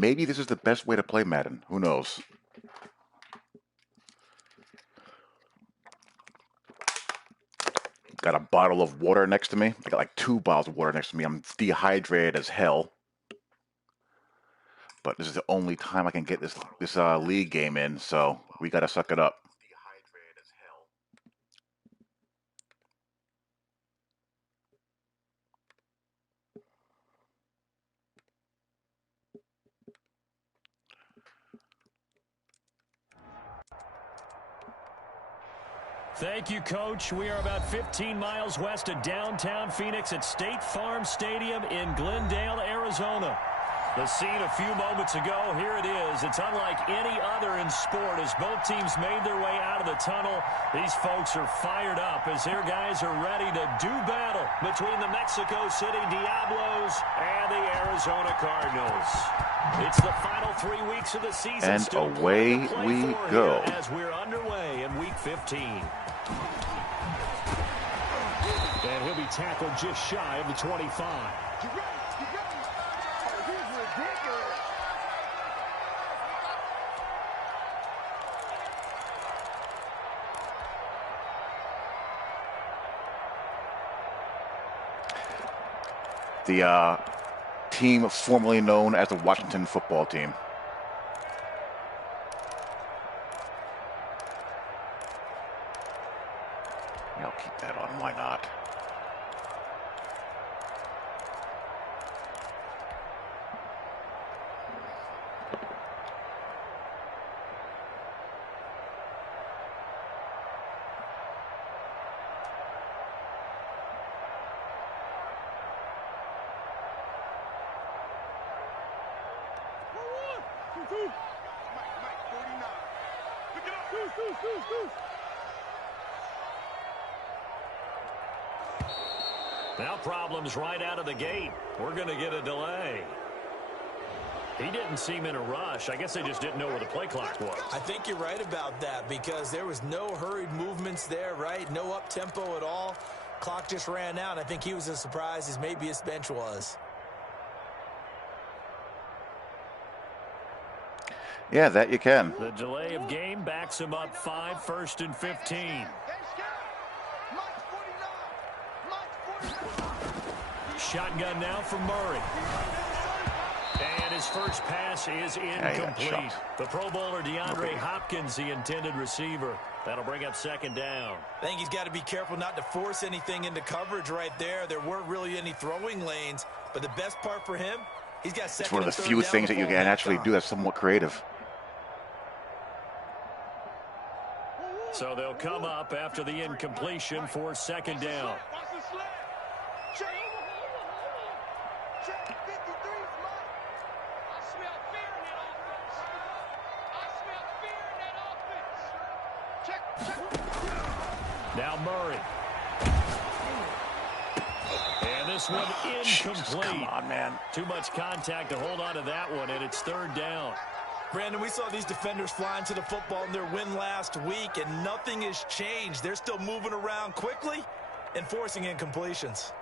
maybe this is the best way to play Madden. Who knows? Got a bottle of water next to me. I got like 2 bottles of water next to me. I'm dehydrated as hell. But this is the only time I can get this league game in, so we gotta suck it up. Thank you, Coach. We are about 15 miles west of downtown Phoenix at State Farm Stadium in Glendale, Arizona. The scene a few moments ago, here it is. It's unlike any other in sport as both teams made their way out of the tunnel. These folks are fired up as their guys are ready to do battle between the Mexico City Diablos and the Arizona Cardinals. It's the final 3 weeks of the season. And away we go. As we're underway in Week 15. And he'll be tackled just shy of the 25. The team formerly known as the Washington football team. I'll keep that on. Why not? Now problems right out of the gate. We're going to get a delay. He didn't seem in a rush. I guess they just didn't know where the play clock was. I think you're right about that because there was no hurried movements there, right? No up-tempo at all. Clock just ran out. I think he was as surprised as maybe his bench was. Yeah, that you can. The delay of game backs him up 5, 1st and 15. Shotgun now from Murray. And his first pass is incomplete. The Pro Bowler DeAndre Hopkins, the intended receiver. That'll bring up 2nd down. I think he's got to be careful not to force anything into coverage right there. There weren't really any throwing lanes. But the best part for him, he's got second. It's one of the few things that you can actually do that's somewhat creative. So they'll come up after the incompletion for 2nd down. Now Murray. And this one incomplete. Jesus, come on, man. Too much contact to hold on to that one, and it's 3rd down. Brandon, we saw these defenders flying to the football in their win last week, and nothing has changed. They're still moving around quickly and forcing incompletions.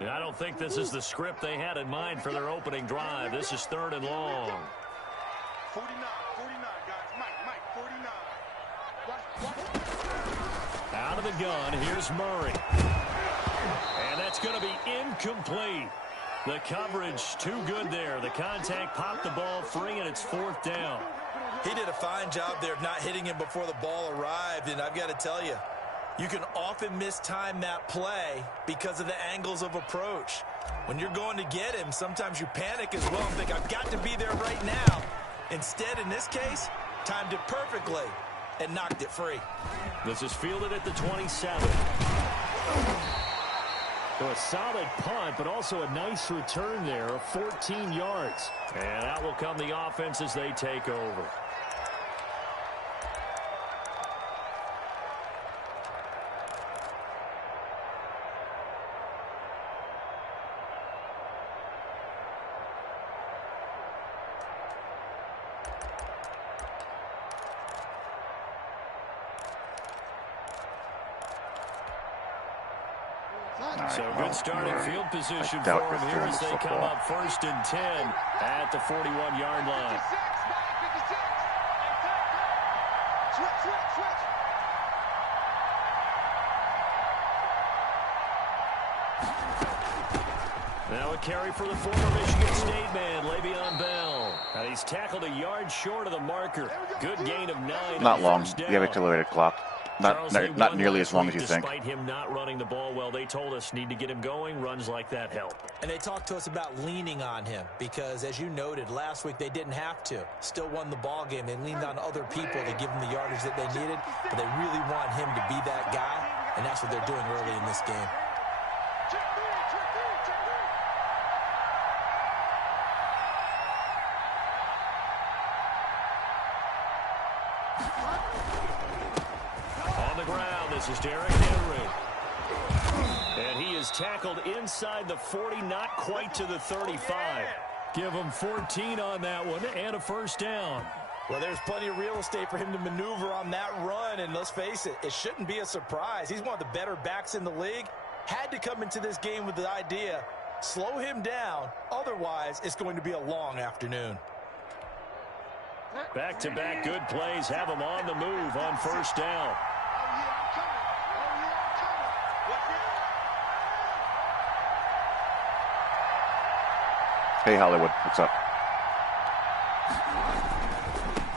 And I don't think this is the script they had in mind for their opening drive. This is 3rd and long. 49, guys. Mike, 49. Out of the gun, here's Murray. And that's going to be incomplete. The coverage too good there. The contact popped the ball free, and it's 4th down. He did a fine job there of not hitting him before the ball arrived, and I've got to tell you, you can often mistime that play because of the angles of approach. When you're going to get him, sometimes you panic as well and think, I've got to be there right now. Instead, in this case, timed it perfectly and knocked it free. This is fielded at the 27. So a solid punt, but also a nice return there of 14 yards. And out will come the offense as they take over. right, So well, good starting you're- field position I for doubt him you're here throwing as the they come football. up 1st and 10 at the 41-yard line. 56. Switch. Now a carry for the former Michigan State man, Le'Veon Bell. He's tackled a yard short of the marker. Good gain of 9. Not on long. first down. We have accelerated clock. Charles, they Not won nearly last as long week as you think. Despite him not running the ball well, they told us need to get him going. Runs like that help. And they talked to us about leaning on him because, as you noted, last week they didn't have to. Still won the ball game. They leaned on other people to give them the yardage that they needed, but they really want him to be that guy, and that's what they're doing early in this game. On the ground, this is Derrick Henry. And he is tackled inside the 40, not quite to the 35. Give him 14 on that one and a first down. Well, there's plenty of real estate for him to maneuver on that run, and let's face it, it shouldn't be a surprise. He's one of the better backs in the league. Had to come into this game with the idea, slow him down, otherwise it's going to be a long afternoon. Back-to-back good plays have him on the move on first down. Hey, Hollywood, what's up?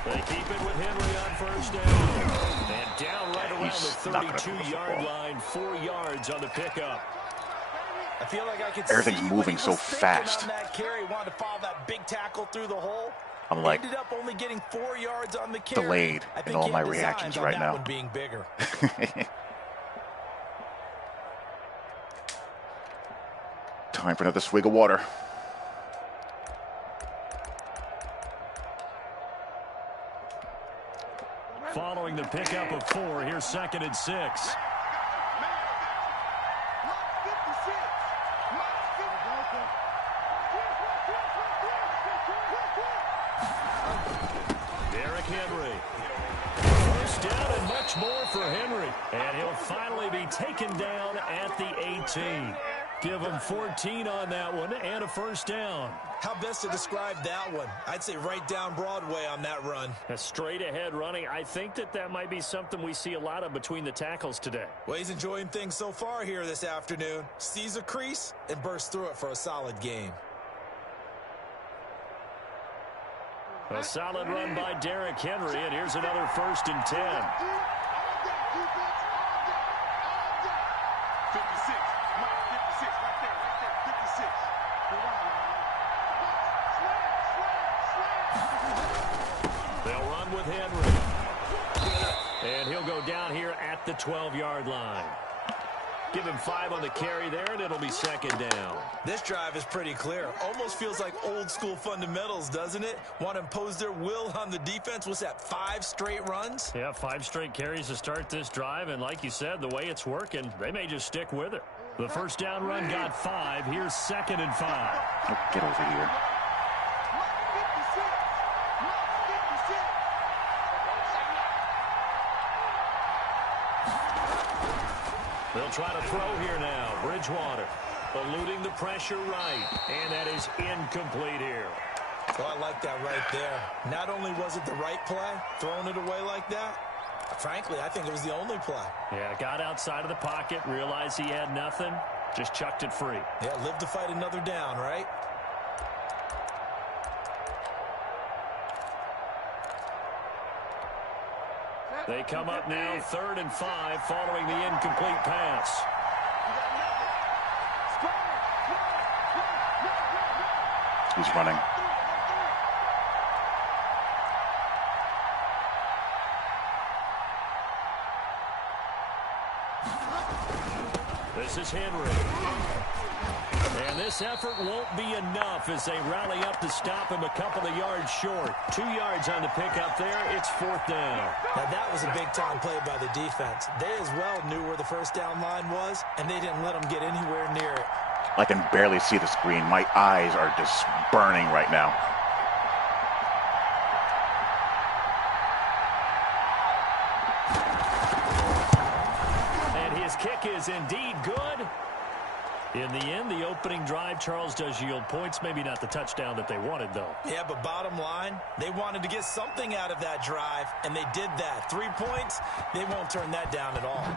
They keep it with Henry on first down. And down right around He's the not gonna throw the 32-yard football. line, 4 yards on the pickup. I feel like I can Everything's see moving what he so was thinking fast. on that carry. Wanted to follow that big tackle through the hole. I'm like Ended up only getting 4 yards on the carry. delayed I in think all he my had designs reactions on right that now. one being bigger. Time for another swig of water. Following the pickup of 4, here's 2nd and 6. Derrick Henry. First down and much more for Henry. And he'll finally be taken down at the 18. Give him 14 on that one and a first down. How best to describe that one? I'd say right down Broadway on that run. A straight ahead running. I think that might be something we see a lot of between the tackles today. Well, he's enjoying things so far here this afternoon. Sees a crease and bursts through it for a solid game. A solid run by Derrick Henry, and here's another 1st and 10. 56. Mike, 56. Right there. 56. They'll run with Henry. And he'll go down here at the 12-yard line. Give him 5 on the carry there, and it'll be 2nd down. This drive is pretty clear. Almost feels like old school fundamentals, doesn't it? Want to impose their will on the defense. What's that, 5 straight runs? Yeah, 5 straight carries to start this drive, and like you said, the way it's working, they may just stick with it. The first down run got 5. Here's 2nd and 5. Oh, get over here. They'll try to throw here now. Bridgewater eluding the pressure right, and that is incomplete here. Oh, I like that right there. Not only was it the right play, throwing it away like that, frankly, I think it was the only play. Yeah, got outside of the pocket, realized he had nothing, just chucked it free. Yeah, live to fight another down, right? They come up now 3rd and 5 following the incomplete pass. He's running. This is Henry. And this effort won't be enough as they rally up to stop him a couple of yards short. 2 yards on the pickup there. It's 4th down. Now, that was a big-time play by the defense. They as well knew where the first down line was, and they didn't let them get anywhere near it. I can barely see the screen. My eyes are just burning right now. And his kick is indeed good. In the end, the opening drive, Charles, does yield points. Maybe not the touchdown that they wanted, though. Yeah, but bottom line, they wanted to get something out of that drive, and they did that. 3 points, they won't turn that down at all.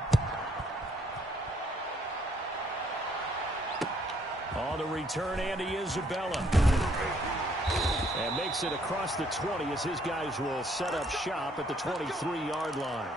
On the return, Andy Isabella. And makes it across the 20 as his guys will set up shop at the 23-yard line.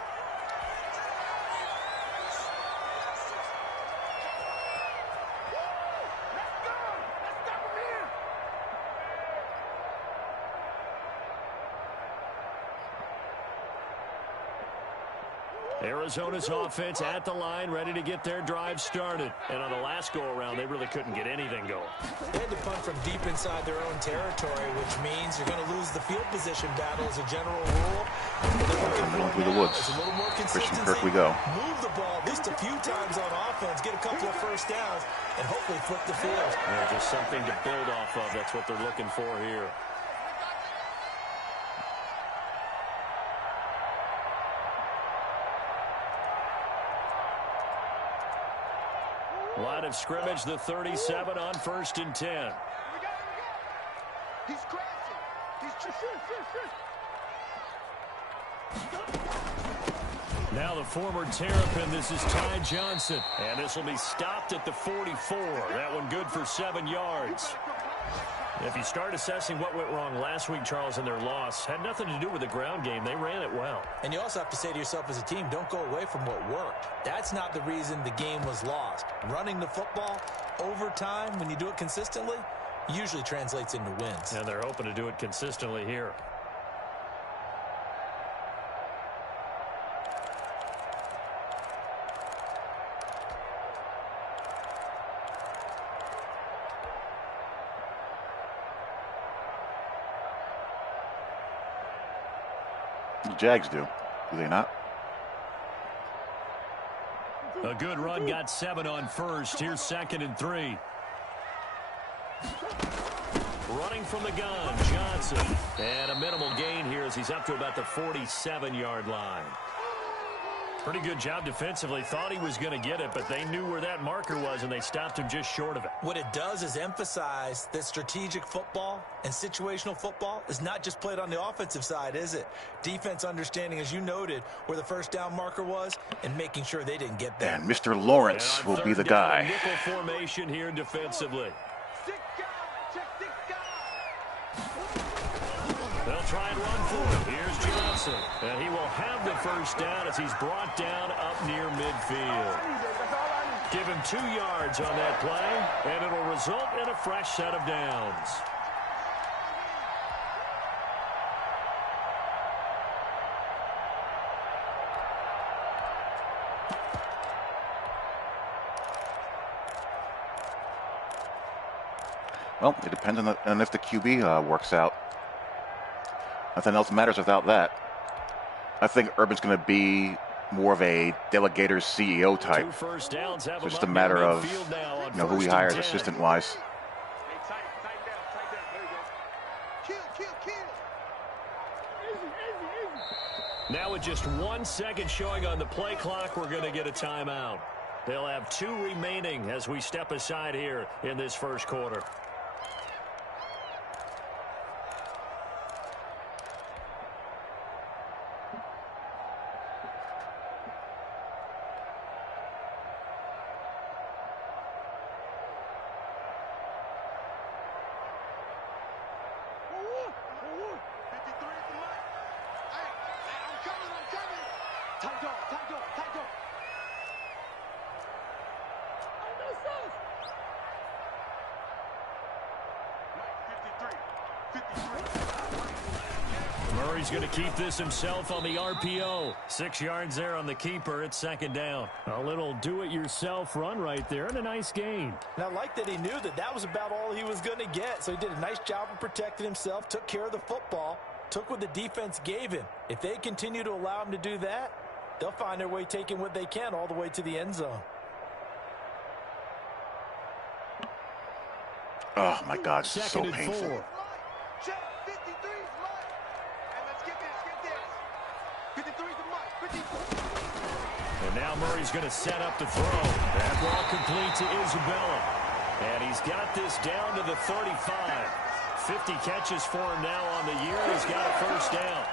Arizona's offense at the line, ready to get their drive started. And on the last go-around, they really couldn't get anything going. They had to punt from deep inside their own territory, which means you're going to lose the field position battle as a general rule. Coming through the woods. Christian Kirk we go. Move the ball at least a few times on offense, get a couple of first downs, and hopefully flip the field. Yeah, just something to build off of. That's what they're looking for here. Line of scrimmage, the 37 on 1st and 10. He's crashing. Now the former Terrapin, this is Ty Johnson. And this will be stopped at the 44. That one good for 7 yards. If you start assessing what went wrong last week, Charles, in their loss, had nothing to do with the ground game. They ran it well. And you also have to say to yourself as a team, don't go away from what worked. That's not the reason the game was lost. Running the football over time, when you do it consistently, usually translates into wins. And they're hoping to do it consistently here. The Jags do they not? A good run, got 7 on 1st. Here's 2nd and 3. Running from the gun, Johnson. And a minimal gain here as he's up to about the 47-yard line. Pretty good job defensively. Thought he was going to get it, but they knew where that marker was, and they stopped him just short of it. What it does is emphasize that strategic football and situational football is not just played on the offensive side, is it? Defense understanding, as you noted, where the first down marker was and making sure they didn't get there. And Mr. Lawrence will be the guy. Nickel formation here defensively. They'll try and run for it. Here's Johnson. And he will have the first down as he's brought down up near midfield. Give him 2 yards on that play, and it'll result in a fresh set of downs. Well, it depends on if the QB works out. Nothing else matters without that. I think Urban's going to be more of a delegator CEO type. 2 first downs have So it's just a matter of who he hires assistant-wise. Now with just 1 second showing on the play clock, we're going to get a timeout. They'll have 2 remaining as we step aside here in this first quarter. Murray's going to keep this himself on the RPO. 6 yards there on the keeper. It's 2nd down. A little do-it-yourself run right there and a nice gain. And I like that he knew that that was about all he was going to get. So he did a nice job of protecting himself, took care of the football, took what the defense gave him. If they continue to allow him to do that, they'll find their way taking what they can all the way to the end zone. Oh, my God, this is so painful. 4. And now Murray's going to set up to throw. That ball complete to Isabella. And he's got this down to the 35. 50 catches for him now on the year. He's got a first down.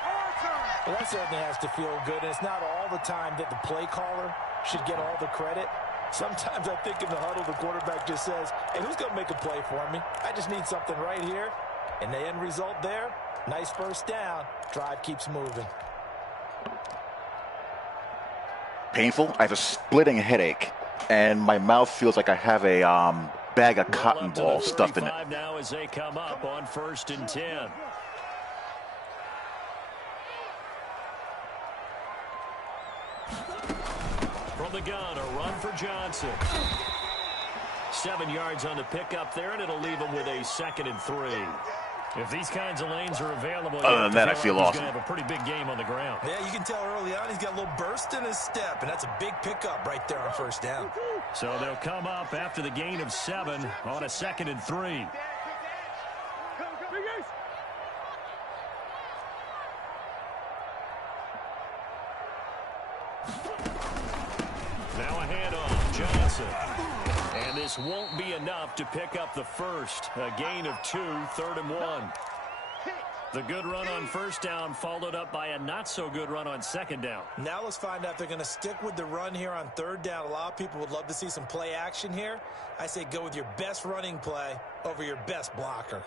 Well, that certainly has to feel good. And it's not all the time that the play caller should get all the credit. Sometimes I think in the huddle, the quarterback just says, hey, who's going to make a play for me? I just need something right here. And the end result there, nice first down. Drive keeps moving. Painful. I have a splitting headache, and my mouth feels like I have a bag of cotton balls stuffed in it. Now as they come up on 1st and 10. From the gun, a run for Johnson. 7 yards on the pickup there, and it'll leave him with a 2nd and 3. If these kinds of lanes are available, other than that, I feel like awesome. He's going to have a pretty big game on the ground. Yeah, you can tell early on he's got a little burst in his step, and that's a big pickup right there on first down. So they'll come up after the gain of 7 on a 2nd and 3. Now a handoff, Johnson. And this won't be enough to pick up the first. A gain of 2, 3rd and 1. The good run on first down followed up by a not-so-good run on 2nd down. Now let's find out if they're going to stick with the run here on 3rd down. A lot of people would love to see some play action here. I say go with your best running play over your best blocker.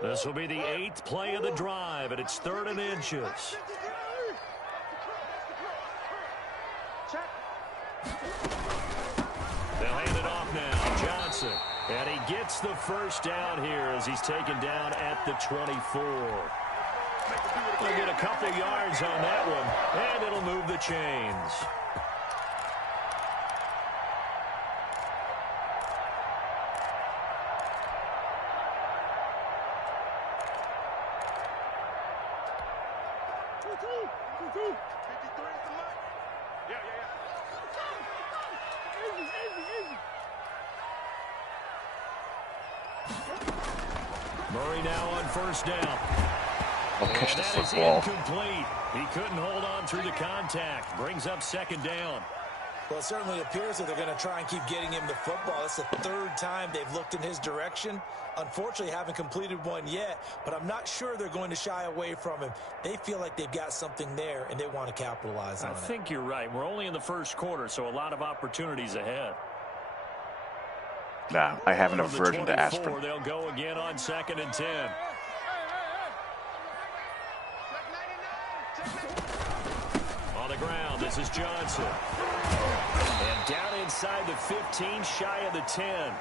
This will be the 8th play of the drive, and it's 3rd and inches. They'll hand it off now. Johnson. And he gets the first down here as he's taken down at the 24. They'll get a couple yards on that one, and it'll move the chains. Murray now on first down. I'll catch the That is football. incomplete. He couldn't hold on through the contact. Brings up 2nd down. Well, it certainly appears that they're going to try and keep getting him the football. It's the 3rd time they've looked in his direction. Unfortunately, haven't completed one yet, but I'm not sure they're going to shy away from him. They feel like they've got something there, and they want to capitalize on it. I think you're right. We're only in the 1st quarter, so a lot of opportunities ahead. Nah, I have an From the aversion to 24, aspirin. They'll go again on 2nd and 10. On the ground, this is Johnson. And down inside the 15, shy of the 10.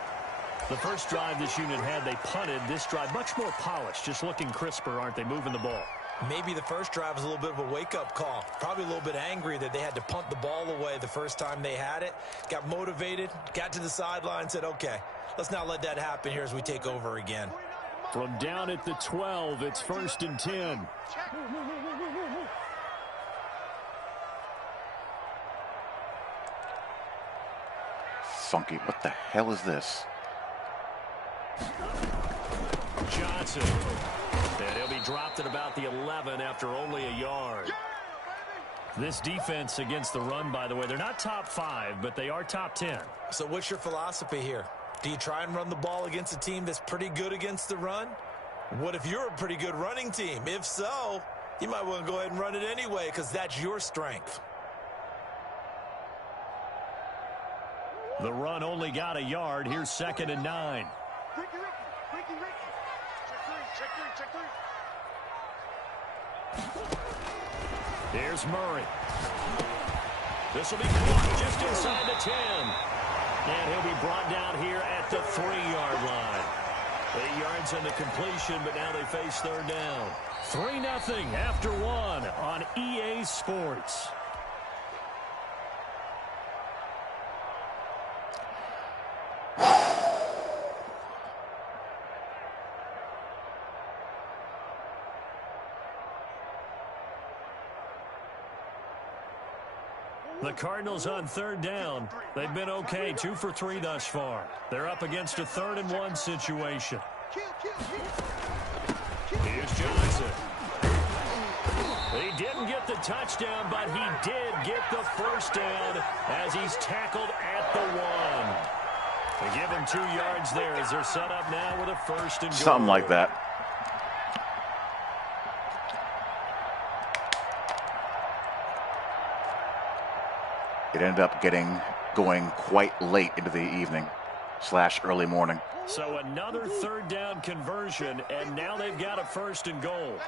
The first drive this unit had, they punted. This drive, much more polished, just looking crisper, aren't they, moving the ball? Maybe the first drive was a little bit of a wake-up call. Probably a little bit angry that they had to punt the ball away the first time they had it. Got motivated, got to the sideline, said, okay, let's not let that happen here as we take over again. From down at the 12, it's 1st and 10. Funky. What the hell is this? Johnson. And he'll be dropped at about the 11 after only a yard. This defense against the run, by the way, they're not top 5, but they are top 10. So what's your philosophy here? Do you try and run the ball against a team that's pretty good against the run? What if you're a pretty good running team? If so, you might want to go ahead and run it anyway because that's your strength. The run only got a yard. Here's 2nd and 9. Here's Murray. This will be caught just inside the 10. And he'll be brought down here at the 3-yard line. 8 yards on the completion, but now they face 3rd down. 3-0 after 1 on EA Sports. The Cardinals on 3rd down. They've been okay, 2 for 3 thus far. They're up against a 3rd and 1 situation. Here's Johnson. He didn't get the touchdown, but he did get the first down as he's tackled at the 1. They give him 2 yards there as they're set up now with a first and goal. Something like that. It ended up going quite late into the evening / early morning. So another third down conversion, and now they've got a first and goal.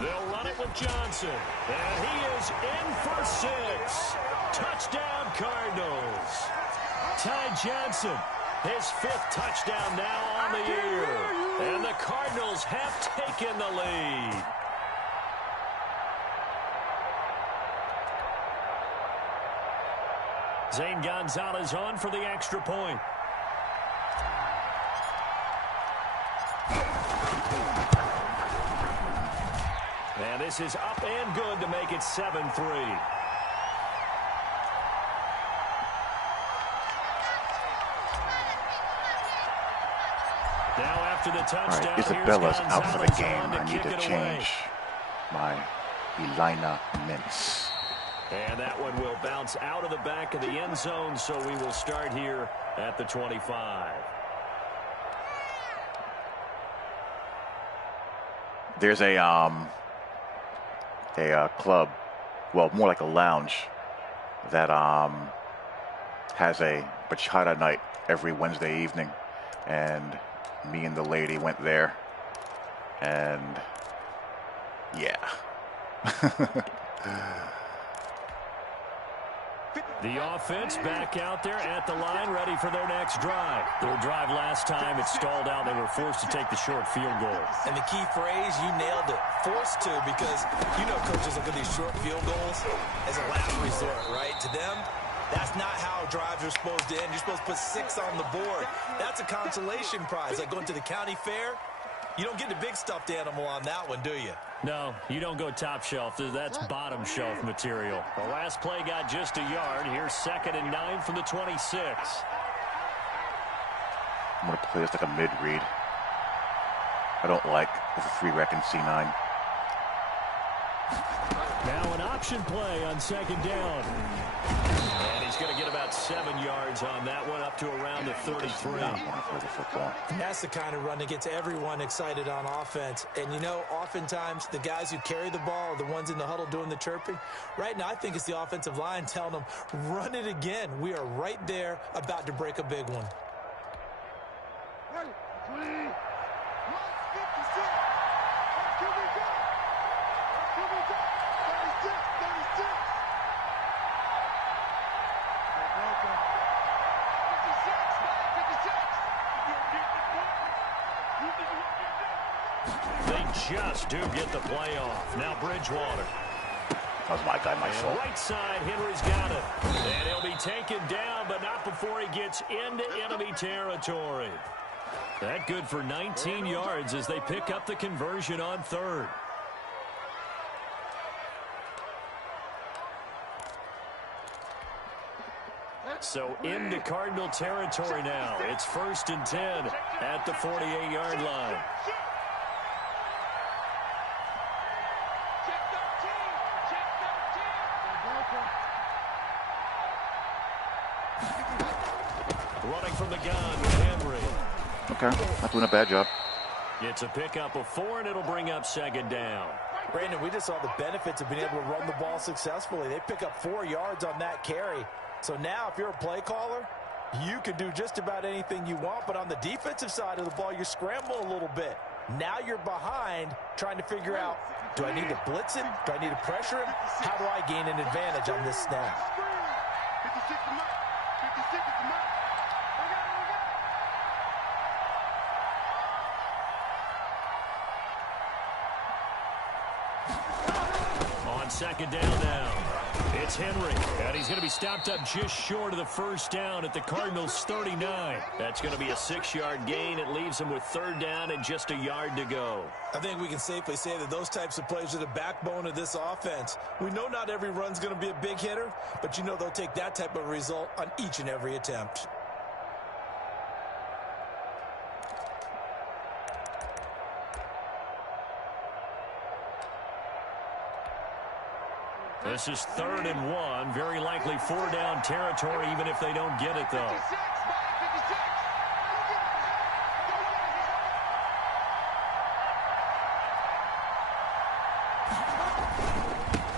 They'll run it with Johnson, and he is in for 6. Touchdown, Cardinals. Ty Johnson, his 5th touchdown now on the year, and the Cardinals have taken the lead. Zane Gonzalez on for the extra point. And this is up and good to make it 7-3. Now after the touchdown, all right, Isabella's out for the game. I need to change my alignments. And that one will bounce out of the back of the end zone, so we will start here at the 25. There's a club, well, more like a lounge, that has a bachata night every Wednesday evening, and me and the lady went there, and yeah. The offense back out there at the line, ready for their next drive. Their drive last time, it stalled out. They were forced to take the short field goal. And the key phrase, you nailed it. Forced to, because you know coaches look at these short field goals as a last resort, right? To them, that's not how drives are supposed to end. You're supposed to put 6 on the board. That's a consolation prize. Like going to the county fair, you don't get the big stuffed animal on that one, do you? No, you don't go top shelf. That's bottom shelf material. The last play got just a yard. Here's 2nd and 9 from the 26. I'm going to play this like a mid-read. I don't like the 3-rec and C9. Now an option play on 2nd down. And he's going to get about 7 yards on that one, up to around the 33. That's the kind of run that gets everyone excited on offense. And, you know, oftentimes the guys who carry the ball are the ones in the huddle doing the chirping. Right now, I think it's the offensive line telling them, run it again. We are right there about to break a big one. They just do get the play off. Now Bridgewater. That was my guy, my fault. Right side, Henry's got it. And he'll be taken down, but not before he gets into enemy territory. That good for 19 yards as they pick up the conversion on 3rd. So into Cardinal territory now. It's 1st and 10 at the 48-yard line. Running from the gun with Henry. Okay, not doing a bad job. It's a pickup of 4, and it'll bring up 2nd down. Brandon, we just saw the benefits of being able to run the ball successfully. They pick up 4 yards on that carry. So now if you're a play caller, you can do just about anything you want. But on the defensive side of the ball, you're scrambling a little bit. Now you're behind trying to figure out, do I need to blitz him? Do I need to pressure him? How do I gain an advantage on this snap? On 2nd down now, it's Henry, and he's going to be stopped up just short of the first down at the Cardinals' 39. That's going to be a 6-yard gain. It leaves him with 3rd down and just a yard to go. I think we can safely say that those types of plays are the backbone of this offense. We know not every run's going to be a big hitter, but you know they'll take that type of result on each and every attempt. This is 3rd and 1. Very likely 4-down territory, even if they don't get it, though.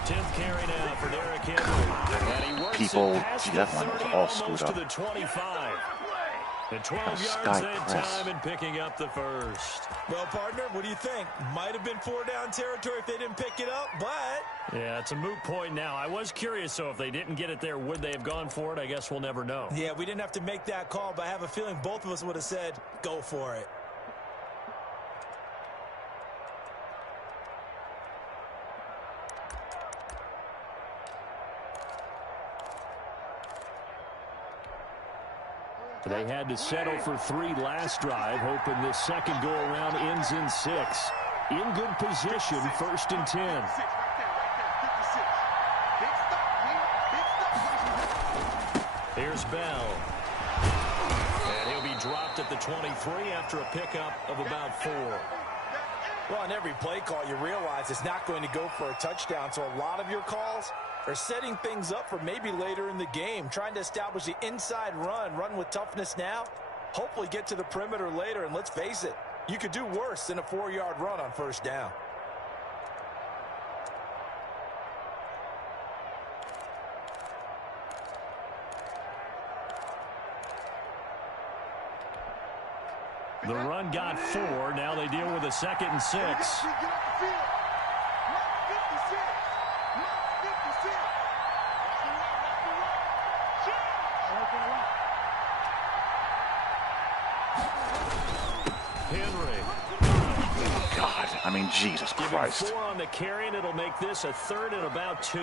10th carry now for Derrick Henry. And he works People, it past gee, the that one was 30, all almost screwed to up. the 25. And 12 yards Sky that press. time and picking up the first. Well, partner, what do you think? Might have been 4-down territory if they didn't pick it up, but... Yeah, it's a moot point now. I was curious, so if they didn't get it there, would they have gone for it? I guess we'll never know. Yeah, we didn't have to make that call, but I have a feeling both of us would have said, go for it. They had to settle for 3 last drive, hoping this second go-around ends in 6. In good position, 1st and 10. Here's Bell. And he'll be dropped at the 23 after a pickup of about 4. Well, on every play call, you realize it's not going to go for a touchdown, so a lot of your calls are setting things up for maybe later in the game, trying to establish the inside run with toughness now, hopefully get to the perimeter later, and let's face it, you could do worse than a 4-yard run on 1st down. The run got 4. Now they deal with a 2nd and 6. Henry. God, I mean, Jesus Christ. 4 on the carry, and it'll make this a 3rd and about 2.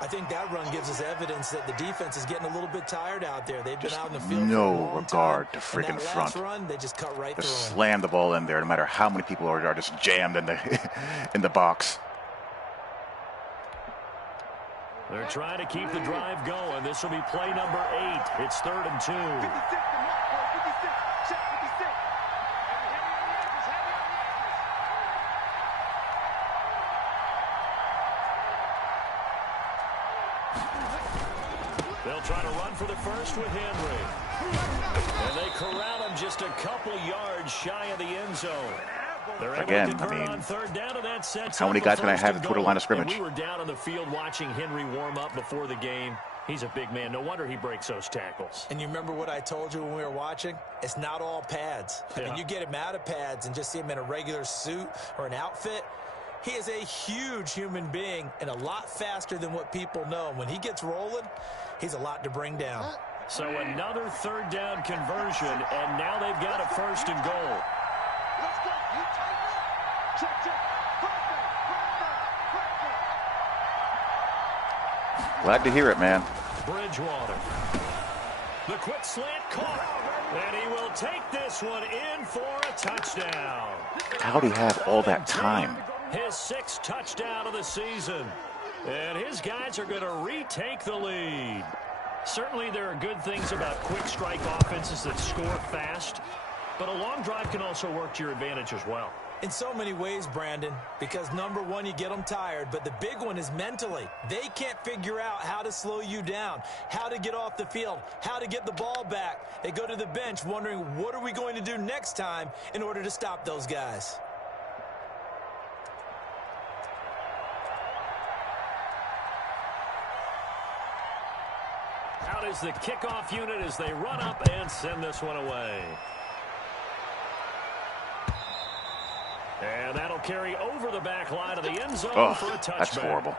I think that run gives us evidence that the defense is getting a little bit tired out there. They've been out in the field No for a long regard time, to friggin' and that front. last run, they just cut right Just through 'em. slam the ball in there, no matter how many people are just jammed in the in the box. They're trying to keep the drive going. This will be play number 8. It's 3rd and 2. They'll try to run for the first with Henry. And they corral him just a couple yards shy of the end zone. They're able Again, to convert I mean, on 3rd down, and that sets how up many a guys can I 1st have and at Twitter goal. line of scrimmage? And we were down on the field watching Henry warm up before the game. He's a big man. No wonder he breaks those tackles. And you remember what I told you when we were watching? It's not all pads. I mean, you get him out of pads and just see him in a regular suit or an outfit. He is a huge human being and a lot faster than what people know. When he gets rolling, he's a lot to bring down. So another 3rd down conversion, and now they've got a 1st and goal. Let's go. You tight up. Check, check. Glad to hear it, man. Bridgewater. The quick slant caught. And he will take this one in for a touchdown. How'd he have all that time? His 6th touchdown of the season. And his guys are going to retake the lead. Certainly there are good things about quick strike offenses that score fast, but a long drive can also work to your advantage as well. In so many ways, Brandon, because number one, you get them tired, but the big one is mentally. They can't figure out how to slow you down, how to get off the field, how to get the ball back. They go to the bench wondering, what are we going to do next time in order to stop those guys? Out is the kickoff unit as they run up and send this one away. And that'll carry over the back line of the end zone for a touchback. That's horrible.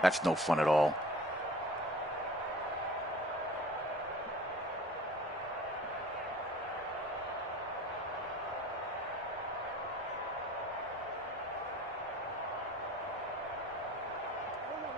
That's no fun at all.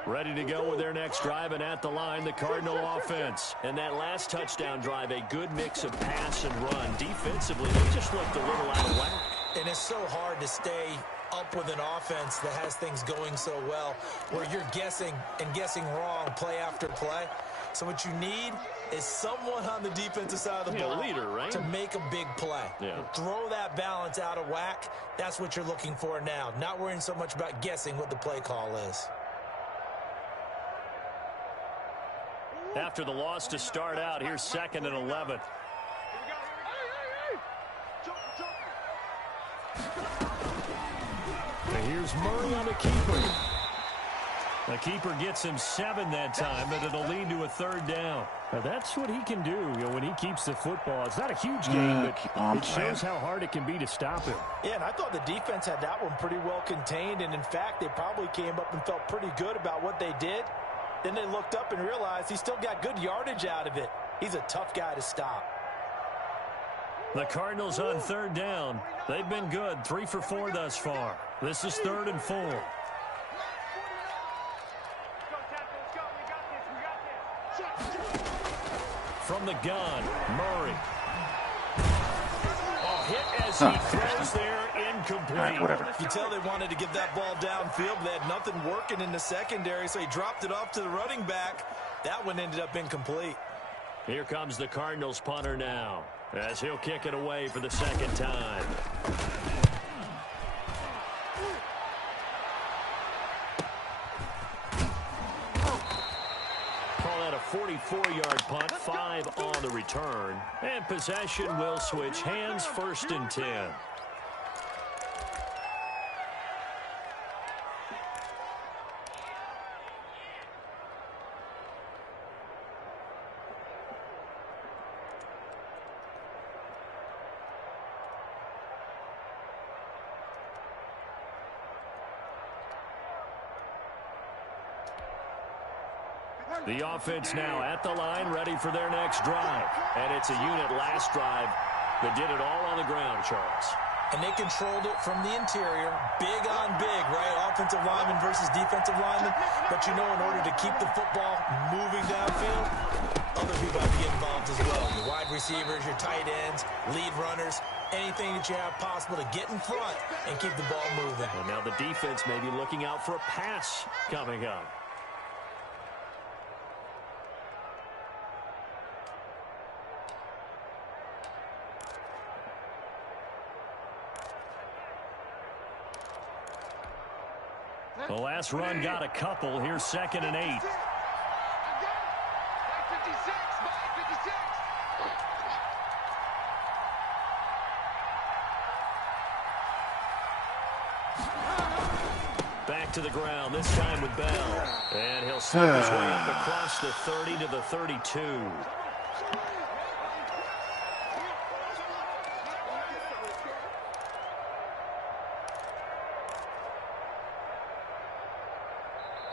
Ready to go with their next drive, and at the line, the Cardinal offense. And that last touchdown drive, a good mix of pass and run. Defensively, they just looked a little out of whack. And it's so hard to stay up with an offense that has things going so well, where you're guessing and guessing wrong play after play. So what you need is someone on the defensive side of the ball leader, right? to make a big play. Yeah. Throw that balance out of whack. That's what you're looking for now. Not worrying so much about guessing what the play call is. After the loss to start out, here's 2nd and 11. And here's Murray on the keeper. The keeper gets him 7 that time, but it'll lead to a 3rd down. Now that's what he can do, when he keeps the football. It's not a huge game, but it shows how hard it can be to stop him. Yeah, and I thought the defense had that one pretty well contained, and in fact, they probably came up and felt pretty good about what they did. Then they looked up and realized he still got good yardage out of it. He's a tough guy to stop. The Cardinals on 3rd down. They've been good, 3 for 4 thus far. This is 3rd and 4. From the gun, Murray. Oh, hit as he throws there, incomplete. Right, whatever. You tell they wanted to get that ball downfield, but they had nothing working in the secondary, so he dropped it off to the running back. That one ended up incomplete. Here comes the Cardinals punter now, as he'll kick it away for the 2nd time. Call that a 44-yard punt, 5 on the return. And possession will switch hands, 1st and 10. The offense now at the line, ready for their next drive. And it's a unit last drive that did it all on the ground, Charles. And they controlled it from the interior, big on big, right? Offensive lineman versus defensive lineman. But you know, in order to keep the football moving downfield, other people have to get involved as well. Your wide receivers, your tight ends, lead runners, anything that you have possible to get in front and keep the ball moving. And now the defense may be looking out for a pass coming up. The last run got a couple. Here's 2nd and 8. Back to the ground, this time with Bell. And he'll slip his way up across the 30 to the 32.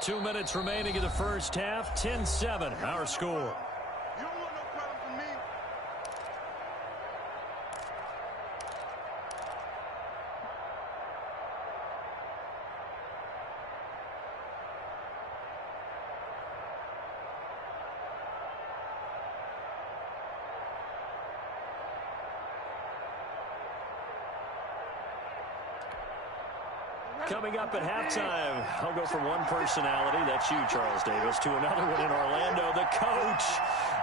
Two minutes remaining in the first half. 10-7, our score. You don't want no problem from me. Coming up at halftime, I'll go from one personality, that's you, Charles Davis, to another one in Orlando, the coach.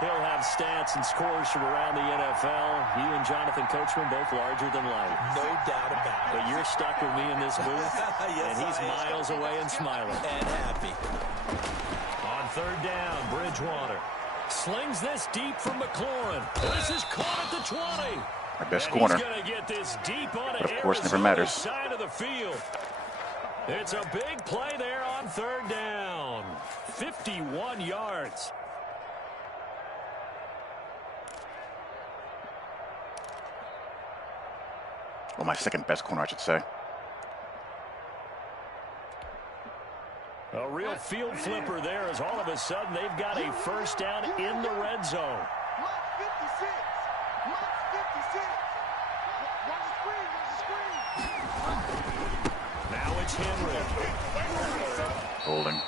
He'll have stats and scores from around the NFL. You and Jonathan Coachman both larger than life. No doubt about it. But you're stuck with me in this booth, Yes, and he's miles away and smiling. And happy. On 3rd down, Bridgewater slings this deep from McLaurin. This is caught at the 20. My best And corner. He's going to get this deep on But of course, never matters. Side of the field. It's a big play there on 3rd down. 51 yards. Well, my 2nd best corner, I should say. A real field flipper there as all of a sudden they've got a 1st down in the red zone. Mark 56. Mark 56. Watch the screen. Watch the screen. Now it's Henry. Holding.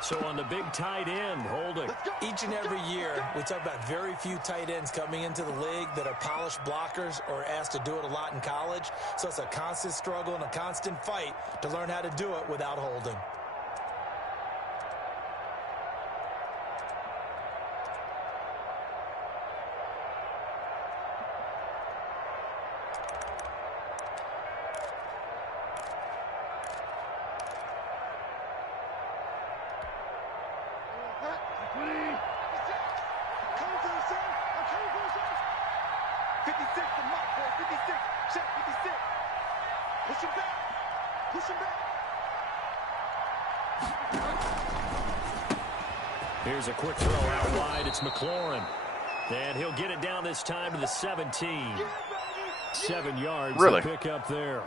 So on the big tight end, holding. Each and every year, we talk about very few tight ends coming into the league that are polished blockers or asked to do it a lot in college. So it's a constant struggle and a constant fight to learn how to do it without holding. 56 to Mike, boy. 56. Check 56. Push him back. Push him back. Here's a quick throw out wide. It's McLaurin. And he'll get it down this time to the 17. 7 yards Really? to pick up there.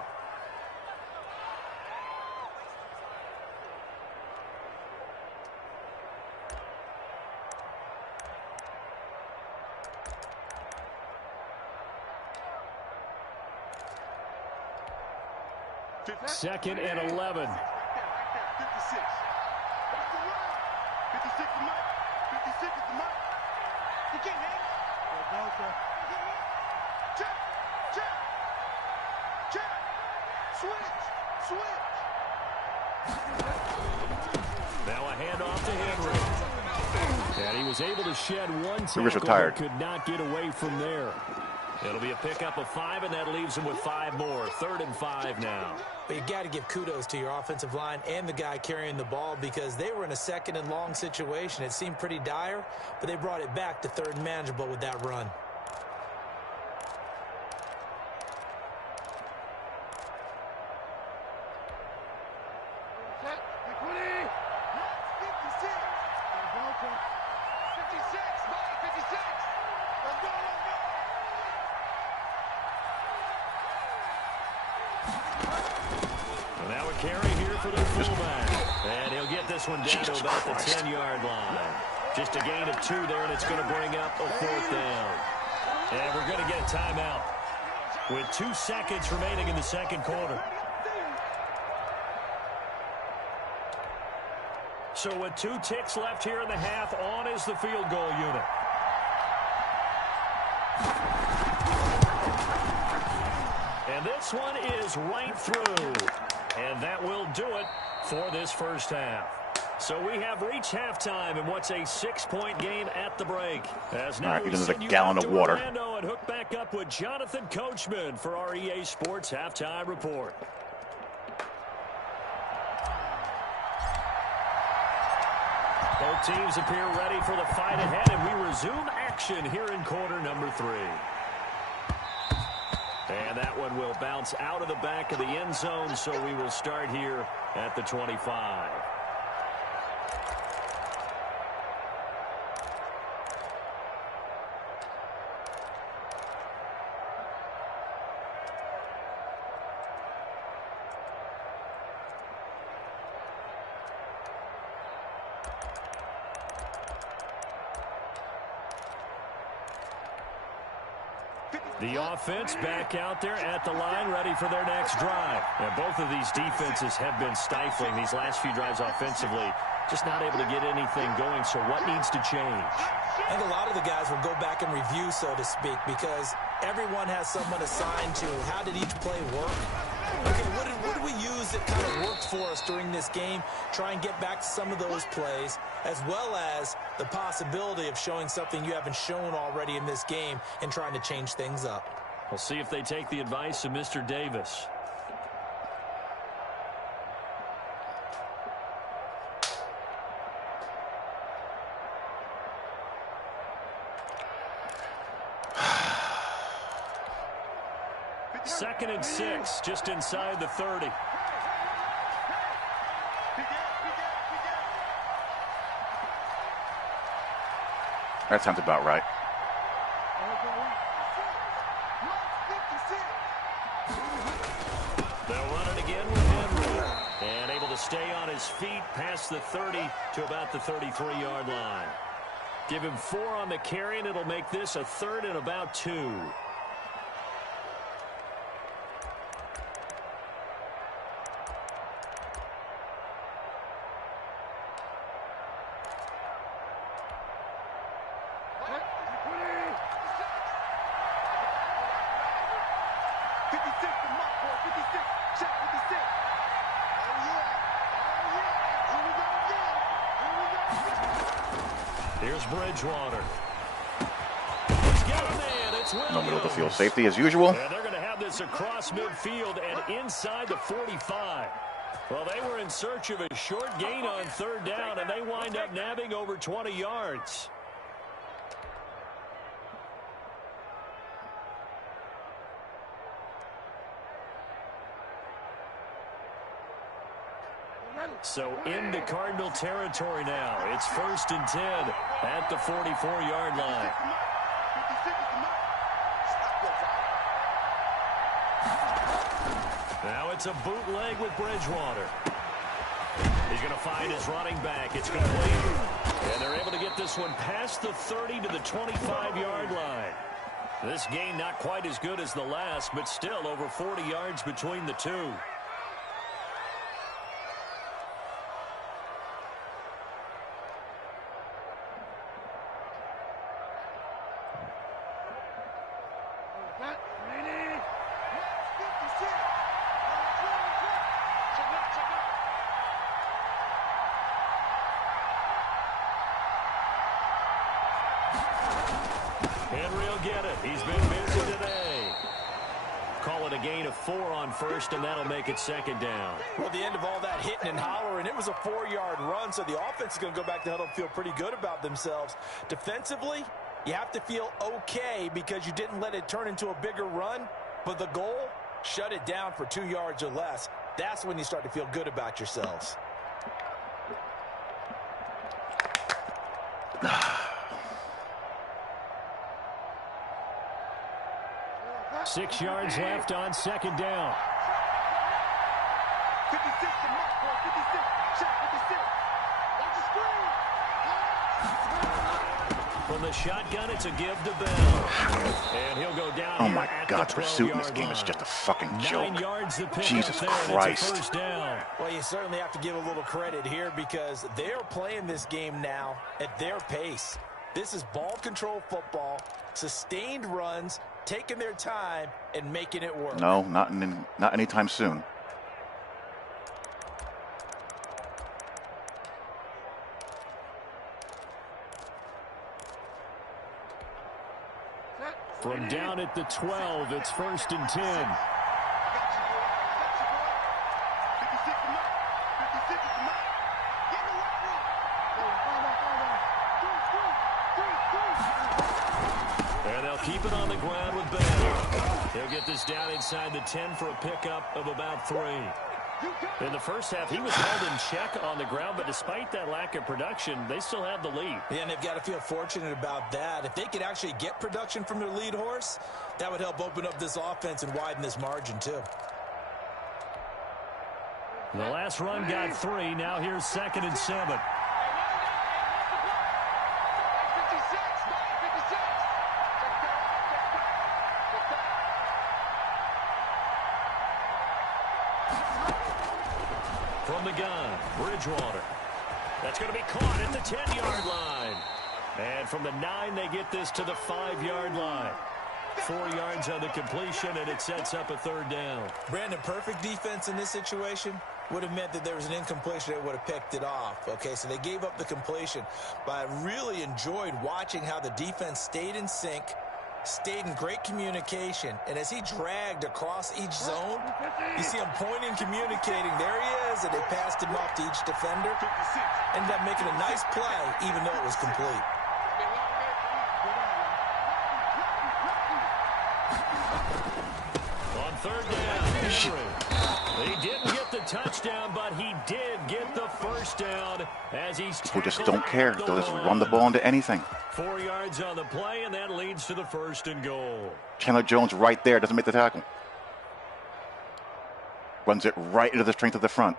Second and 11. Right there. 56. Watch the run. 56 to Mike. 56 is the Mike. He can't hang. Go, sir. Check. Check. Check. Switch. Switch. Now a handoff to Henry. And he was able to shed one tackle, retired. but could not get away from there. It'll be a pickup of 5, and that leaves him with 5 more. 3rd and 5 now. But you got to give kudos to your offensive line and the guy carrying the ball because they were in a 2nd and long situation. It seemed pretty dire, but they brought it back to 3rd and manageable with that run. Check. 20. 56. Go, sir. 56. Mike, 56. Let's go, let's go. So now a carry here for the fullback. And he'll get this one down to about the 10-yard line. Just a gain of 2 there, and it's going to bring up a 4th down. And we're going to get a timeout with 2 seconds remaining in the 2nd quarter. So with 2 ticks left here in the half, on is the field goal unit. And this one is right through. And that will do it for this first half. So we have reached halftime in what's a 6-point game at the break. As now he we does a send you gallon back of to water. Orlando and hook back up with Jonathan Coachman for our EA Sports Halftime Report. Both teams appear ready for the fight ahead, and we resume action here in quarter number 3. And that one will bounce out of the back of the end zone, so we will start here at the 25. The offense back out there at the line, ready for their next drive. And both of these defenses have been stifling these last few drives offensively. Just not able to get anything going, so what needs to change? I think a lot of the guys will go back and review, so to speak, because everyone has someone assigned to how did each play work. Okay, what did we use that kind of worked for us during this game? Try and get back to some of those plays, as well as the possibility of showing something you haven't shown already in this game and trying to change things up. We'll see if they take the advice of Mr. Davis. Second and 6, just inside the 30. That sounds about right. They'll run it again with Henry. And able to stay on his feet past the 30 to about the 33-yard line. Give him 4 on the carry, and it'll make this a 3rd and about 2. Here's Bridgewater. He's got a man. It's Williams. No middle of the field safety as usual. And they're going to have this across midfield and inside the 45. Well, they were in search of a short gain on 3rd down, and they wind up nabbing over 20 yards. So into Cardinal territory now. It's 1st and 10 at the 44-yard line. Now it's a bootleg with Bridgewater. He's going to find his running back. It's complete. And they're able to get this one past the 30 to the 25-yard line. This game not quite as good as the last, but still over 40 yards between the two. Henry will get it. He's been busy today. Call it a gain of 4 on first, and that'll make it 2nd down. Well, the end of all that hitting and hollering, it was a 4-yard run, so the offense is going to go back to huddle and feel pretty good about themselves. Defensively, you have to feel okay because you didn't let it turn into a bigger run, but the goal, shut it down for 2 yards or less. That's when you start to feel good about yourselves. 6 yards left on 2nd down. 56 to Mark, 56. Shot 56. Watch the screen. From the shotgun, it's a give to Bell. And he'll go down. Oh my at God, the the pursuit in this 12-yard game is line. just a fucking 9 joke. yards to pick Jesus up there, and Christ. it's a 1st down. Well, you certainly have to give a little credit here because they are playing this game now at their pace. This is ball control football, sustained runs, taking their time and making it work. No, not anytime soon. From down at the 12, it's 1st and 10. 56 to Mark. 56 to Mark. Get in the right room. And they'll keep it on the ground with Bell. They'll get this down inside the 10 for a pickup of about 3. In the first half, he was held in check on the ground, but despite that lack of production, they still have the lead. Yeah, and they've got to feel fortunate about that. If they could actually get production from their lead horse, that would help open up this offense and widen this margin, too. The last run got 3. Now here's 2nd and 7. From the gun, Bridgewater. That's going to be caught at the 10-yard line. And from the 9, they get this to the 5-yard line. 4 yards on the completion, and it sets up a 3rd down. Brandon, perfect defense in this situation would have meant that there was an incompletion that would have picked it off. Okay, so they gave up the completion. But I really enjoyed watching how the defense stayed in sync, stayed in great communication, and as he dragged across each zone, you see him pointing, communicating. There he is, and they passed him off to each defender. Ended up making a nice play, even though it was complete. On 3rd down, Henry. He didn't get the touchdown, but he did get the 1st down as he's People just tackled don't care. at the They'll just line. run the ball into anything. 4 yards on the play, and that leads to the 1st and goal. Chandler Jones right there doesn't make the tackle. Runs it right into the strength of the front.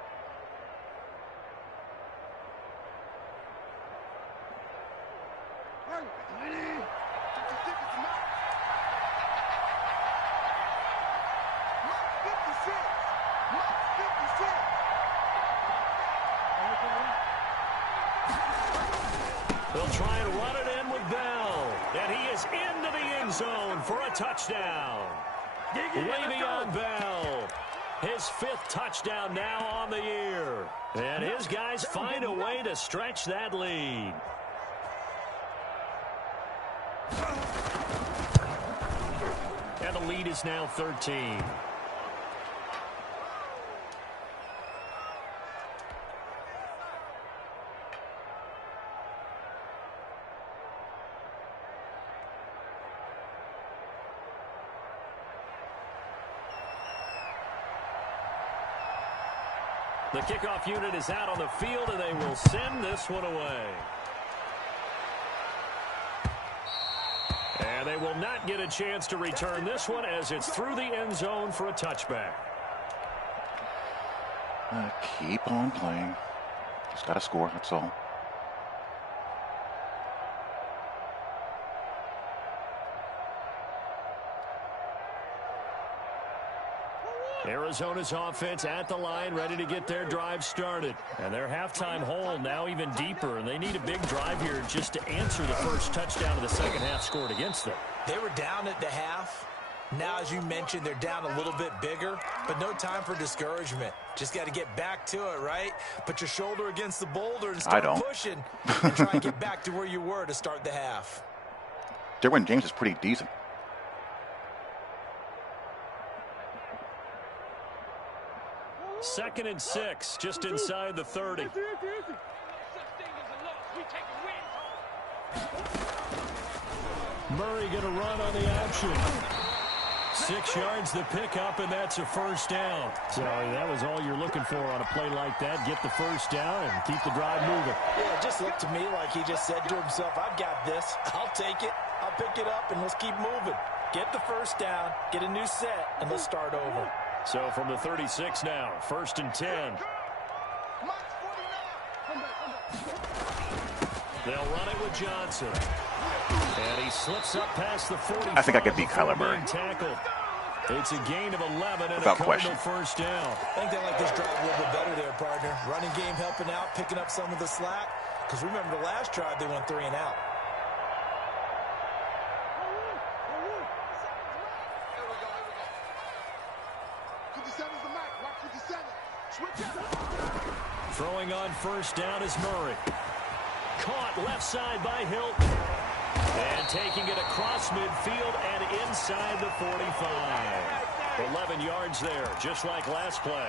They'll try and run it in with Bell. And he is into the end zone for a touchdown. Le'Veon Bell. His 5th touchdown now on the year. And his guys find a way to stretch that lead. And the lead is now 13. The kickoff unit is out on the field, and they will send this one away. And they will not get a chance to return this one as it's through the end zone for a touchback. Keep on playing. Just got to score, that's all. Arizona's offense at the line, ready to get their drive started. And their halftime hole now even deeper, and they need a big drive here just to answer the first touchdown of the second half scored against them. They were down at the half. Now, as you mentioned, they're down a little bit bigger, but no time for discouragement. Just got to get back to it, right? Put your shoulder against the boulder and start pushing and try and get back to where you were to start the half. Derwin James is pretty decent. Second and 6, just inside the 30. Murray going to run on the action. 6 yards the pickup, and that's a first down. So that was all you're looking for on a play like that. Get the first down and keep the drive moving. Yeah, it just looked to me like he just said to himself, I've got this. I'll take it. I'll pick it up, and let's keep moving. Get the first down, get a new set, and let's start over. So from the 36 now, 1st and 10. They'll run it with Johnson. And he slips up past the 45. I think I could beat Kyler Murray. It's a gain of 11 and without a question. First down. I think they like this drive a little bit better there, partner. Running game helping out, picking up some of the slack. Because remember the last drive, they went 3 and out. Throwing on first down is Murray. Caught left side by Hilton. And taking it across midfield and inside the 45. 11 yards there, just like last play.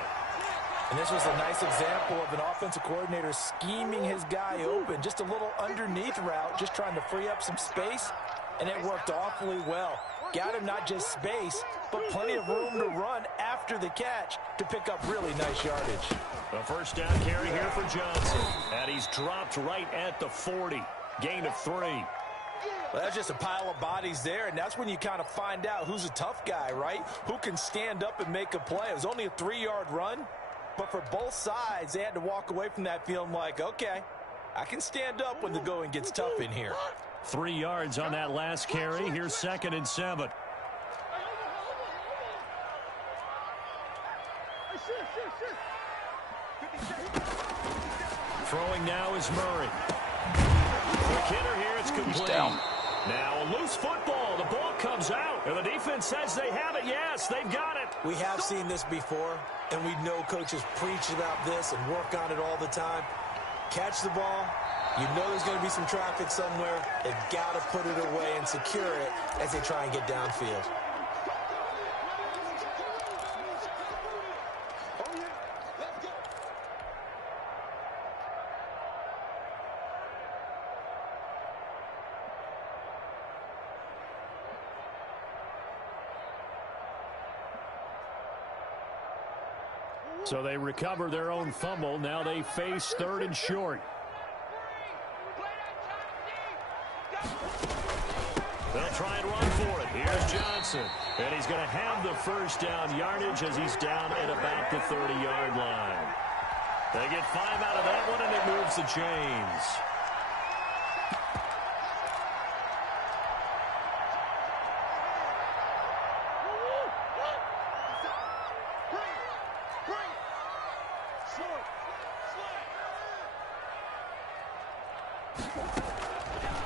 And this was a nice example of an offensive coordinator scheming his guy open. Just a little underneath route, just trying to free up some space. And it worked awfully well. Got him not just space, but plenty of room to run after the catch to pick up really nice yardage. A first down carry here for Johnson. And he's dropped right at the 40. Gain of 3. Well, that's just a pile of bodies there, and that's when you kind of find out who's a tough guy, right? Who can stand up and make a play. It was only a 3-yard run, but for both sides, they had to walk away from that feeling like, okay, I can stand up when the going gets tough in here. 3 yards on that last carry. Here's 2nd and 7. Throwing now is Murray. Quick hitter here, it's complete. He's down. Now a loose football. The ball comes out, and the defense says they have it. Yes, they've got it. We have seen this before, and we know coaches preach about this and work on it all the time. Catch the ball. You know there's going to be some traffic somewhere. They've got to put it away and secure it as they try and get downfield. So they recover their own fumble. Now they face 3rd and short. They'll try and run for it. Here's Johnson. And he's going to have the first down yardage as he's down at about the 30-yard line. They get 5 out of that one, and it moves the chains.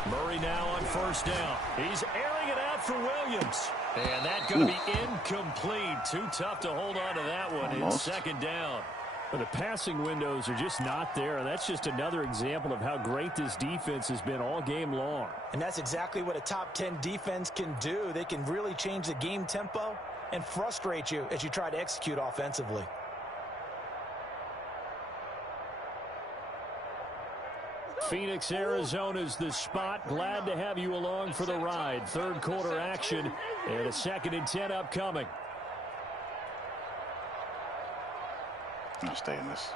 Murray now on first down. He's airing it out for Williams. And that's going to be incomplete. Too tough to hold on to that one. It's 2nd down. But the passing windows are just not there. And that's just another example of how great this defense has been all game long. And that's exactly what a top 10 defense can do. They can really change the game tempo and frustrate you as you try to execute offensively. Phoenix, Arizona's the spot. Glad to have you along for the ride. 3rd quarter action and a 2nd and 10 upcoming. I'll stay in this.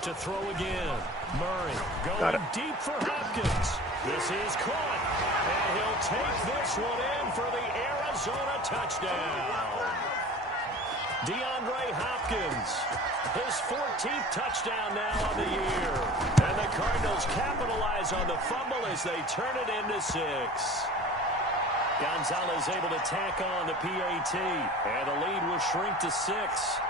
To throw again. Murray Got going it. deep for Hopkins. This is caught. And he'll take this one in for the Arizona touchdown. DeAndre Hopkins, his 14th touchdown now on the year. And the Cardinals capitalize on the fumble as they turn it into 6. Gonzalez able to tack on the PAT, and the lead will shrink to 6.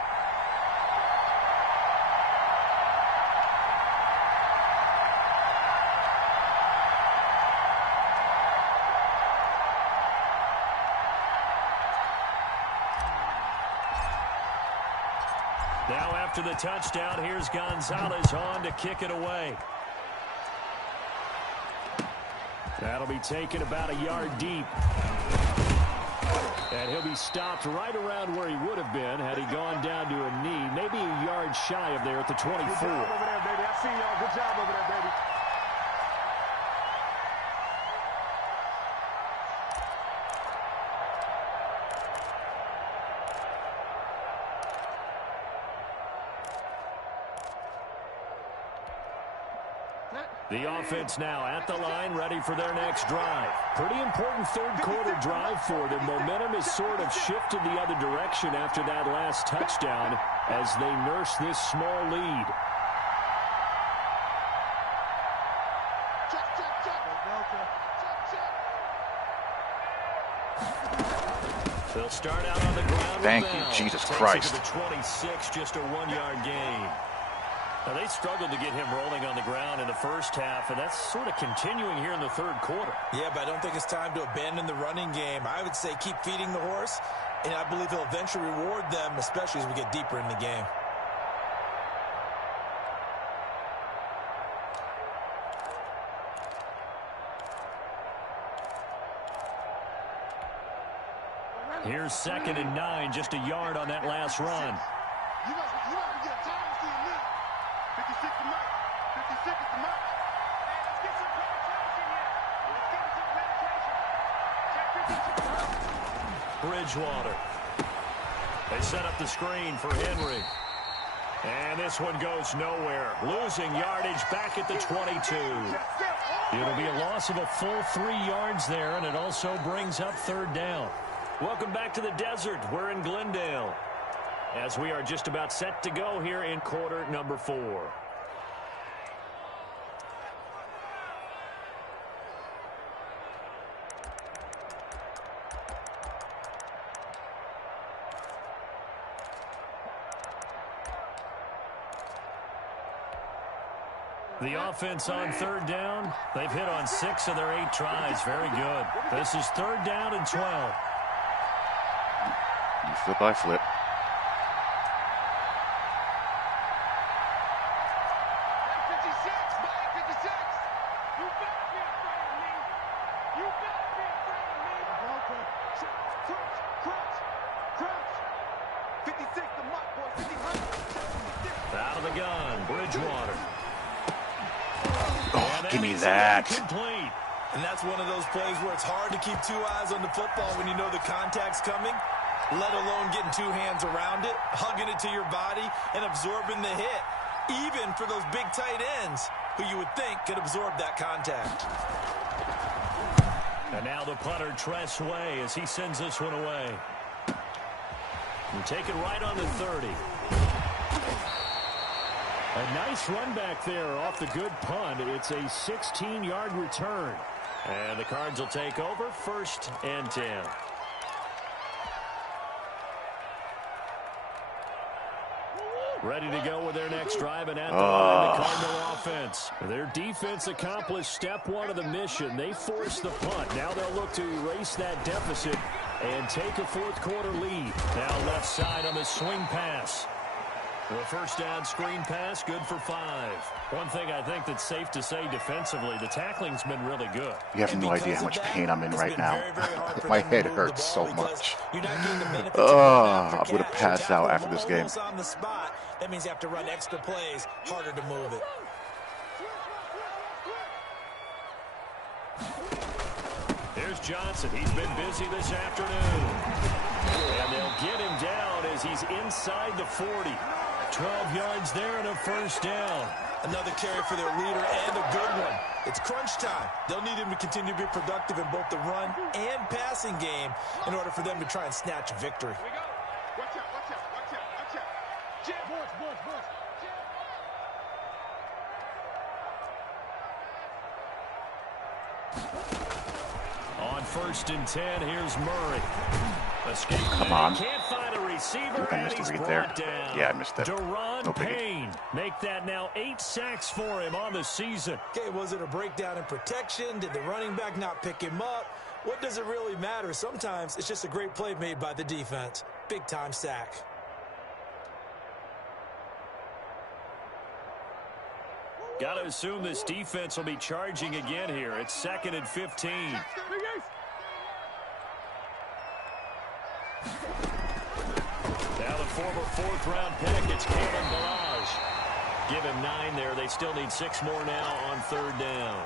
Now after the touchdown, here's Gonzalez on to kick it away. That'll be taken about a yard deep. And he'll be stopped right around where he would have been had he gone down to a knee, maybe a yard shy of there at the 24. Good job over there, baby. I see y'all. Good job over there, baby. The offense now at the line, ready for their next drive. Pretty important third-quarter drive for them. Momentum has sort of shifted the other direction after that last touchdown as they nurse this small lead. They'll start out on the ground. Thank you, Jesus Christ. Takes it to the 26, just a 1-yard gain. Now, they struggled to get him rolling on the ground in the first half, and that's sort of continuing here in the third quarter. Yeah, but I don't think it's time to abandon the running game. I would say keep feeding the horse, and I believe he'll eventually reward them, especially as we get deeper in the game. Here's 2nd and 9, just a yard on that last run. You must be getting tired of seeing me. 56 to Mike. 56 is the Mike. Hey, let's get some penetration here. Let's get some penetration. Check 52. Bridgewater. They set up the screen for Henry. And this one goes nowhere. Losing yardage back at the 22. It'll be a loss of a full 3 yards there, and it also brings up 3rd down. Welcome back to the desert. We're in Glendale, as we are just about set to go here in quarter number 4. The offense on 3rd down, they've hit on 6 of their 8 tries. Very good. This is 3rd down and 12. You flip by flip. 56, Mike, 56. You better be afraid of me. You better be afraid of me. Crunch. 56 to Mike, boy. 50. Out of the gun, Bridgewater. Oh, give me that. Complete. And that's one of those plays where it's hard to keep 2 eyes on the football when you know the contact's coming, let alone getting 2 hands around it, hugging it to your body, and absorbing the hit, even for those big tight ends who you would think could absorb that contact. And now the punter, Tress Way, as he sends this one away. And take it right on the 30. A nice run back there off the good punt. It's a 16-yard return. And the Cards will take over, 1st and 10. Ready to go with their next drive, and at the line, the Cardinal offense. Their defense accomplished step 1 of the mission. They forced the punt. Now they'll look to erase that deficit and take a 4th quarter lead. Now left side on the swing pass. The 1st down screen pass, good for 5. One thing I think that's safe to say defensively, the tackling's been really good. You have no idea how much pain I'm in right now. My head hurts so much. I'm going to pass out after this game. On the spot, that means you have to run extra plays, harder to move it. Here's Johnson. He's been busy this afternoon. And they'll get him down as he's inside the 40. 12 yards there and a first down. Another carry for their leader and a good one. It's crunch time. They'll need him to continue to be productive in both the run and passing game in order for them to try and snatch a victory. Here we go. Watch out, watch out, watch out, watch out. Jab, boys. On 1st and 10, here's Murray. Escape. Come on. Can't find a receiver, I and missed he's a read brought there. down. Yeah, I missed that. Deron No biggie. Payne. Make that now 8 sacks for him on the season. Okay, was it a breakdown in protection? Did the running back not pick him up? What does it really matter? Sometimes it's just a great play made by the defense. Big-time sack. Got to assume this defense will be charging again here. It's 2nd and 15. Now the former 4th-round pick, it's Kalen Ballage. Give him 9 there. They still need 6 more now on 3rd down.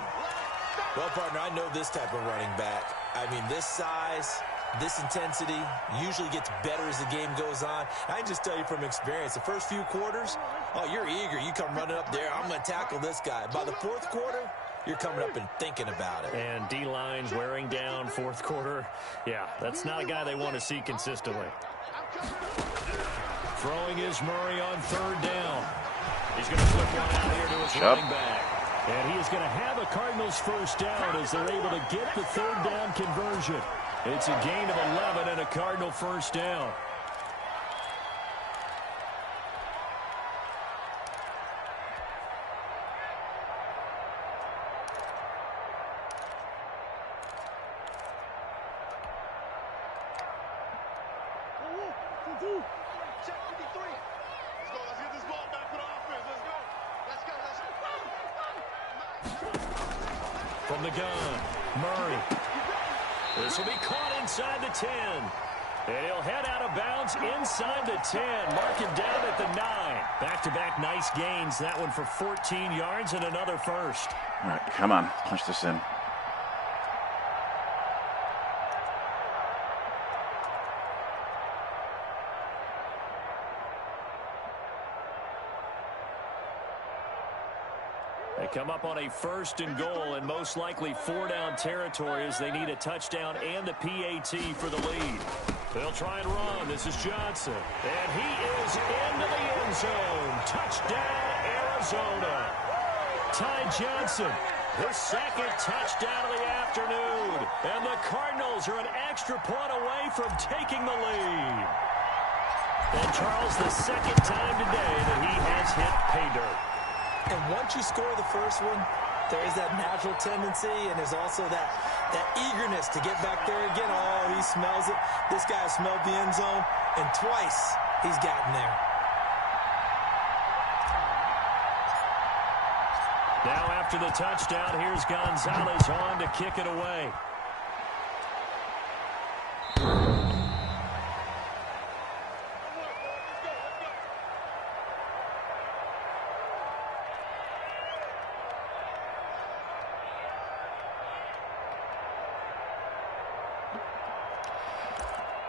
Well, partner, I know this type of running back. I mean, this size, this intensity usually gets better as the game goes on. I can just tell you from experience, the first few quarters, oh, you're eager. You come running up there, I'm going to tackle this guy. By the 4th quarter, you're coming up and thinking about it. And D-line's wearing down 4th quarter. Yeah, that's not a guy they want to see consistently. Throwing is Murray on 3rd down. He's going to flip one out here to his running back. And he is going to have a Cardinals first down as they're able to get the 3rd down conversion. It's a gain of 11 and a Cardinal first down. Check 53. Let's get this ball back for the offense. Let's go. From the gun, Murray. This will be caught inside the 10. And he'll head out of bounds inside the 10. Mark him down at the 9. Back-to-back nice gains. That one for 14 yards and another first. All right, come on. Punch this in. They come up on a 1st and goal and most likely 4-down territory as they need a touchdown and a PAT for the lead. They'll try and run. This is Johnson. And he is into the end zone. Touchdown, Arizona. Ty Johnson, his 2nd touchdown of the afternoon. And the Cardinals are an extra point away from taking the lead. And Charles, the 2nd time today that he has hit pay dirt. And once you score the first one, there is that natural tendency, and there's also that eagerness to get back there again. Oh, he smells it. This guy smelled the end zone, and twice he's gotten there. Now after the touchdown, here's Gonzalez on to kick it away.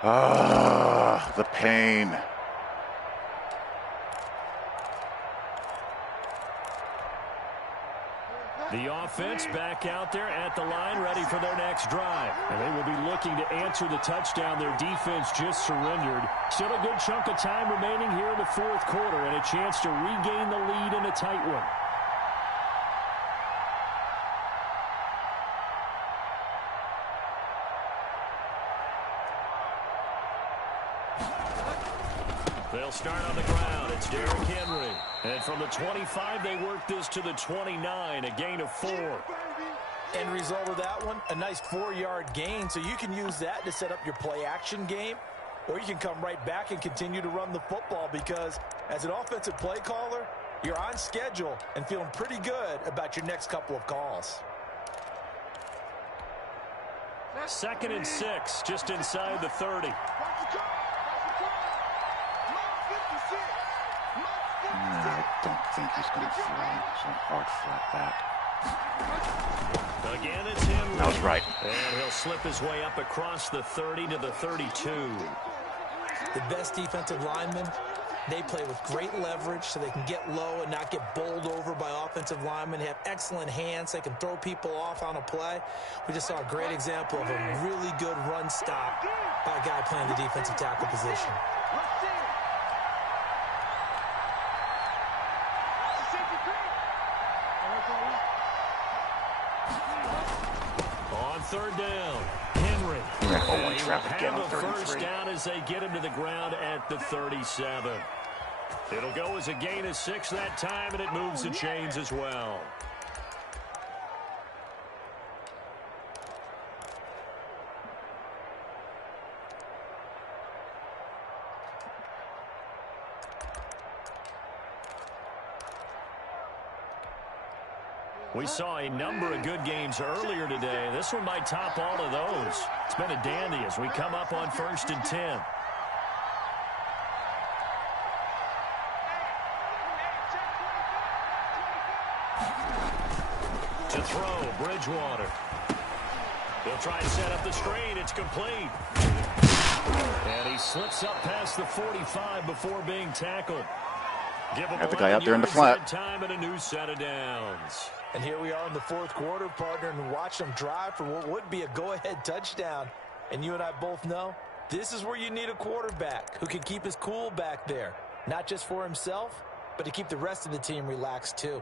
Ah, the pain. The offense back out there at the line, ready for their next drive. And they will be looking to answer the touchdown their defense just surrendered. Still a good chunk of time remaining here in the 4th quarter and a chance to regain the lead in a tight one. They'll start on the ground. It's Derrick Henry. And from the 25, they work this to the 29, a gain of 4. End result of that one, a nice 4-yard gain. So you can use that to set up your play-action game, or you can come right back and continue to run the football because as an offensive play caller, you're on schedule and feeling pretty good about your next couple of calls. 2nd and 6, just inside the 30. I don't think he's going to fly. So hard flat that. Again, it's Henry. That was right. And he'll slip his way up across the 30 to the 32. The best defensive lineman They play with great leverage so they can get low and not get bowled over by offensive linemen. They have excellent hands. They can throw people off on a play. We just saw a great example of a really good run stop by a guy playing the defensive tackle position. On third down, Henry. Traffic again on 33. First down as they get him to the ground at the 37. It'll go as a gain of 6 that time, and it moves the chains as well. We saw a number of good games earlier today. This one might top all of those. It's been a dandy as we come up on 1st and 10. To throw, Bridgewater. They'll try and set up the screen. It's complete. And he slips up past the 45 before being tackled. Got the guy out there in the flat. Time and a new set of downs. And here we are in the 4th quarter, partner, and watch them drive for what would be a go-ahead touchdown. And you and I both know this is where you need a quarterback who can keep his cool back there. Not just for himself, but to keep the rest of the team relaxed too.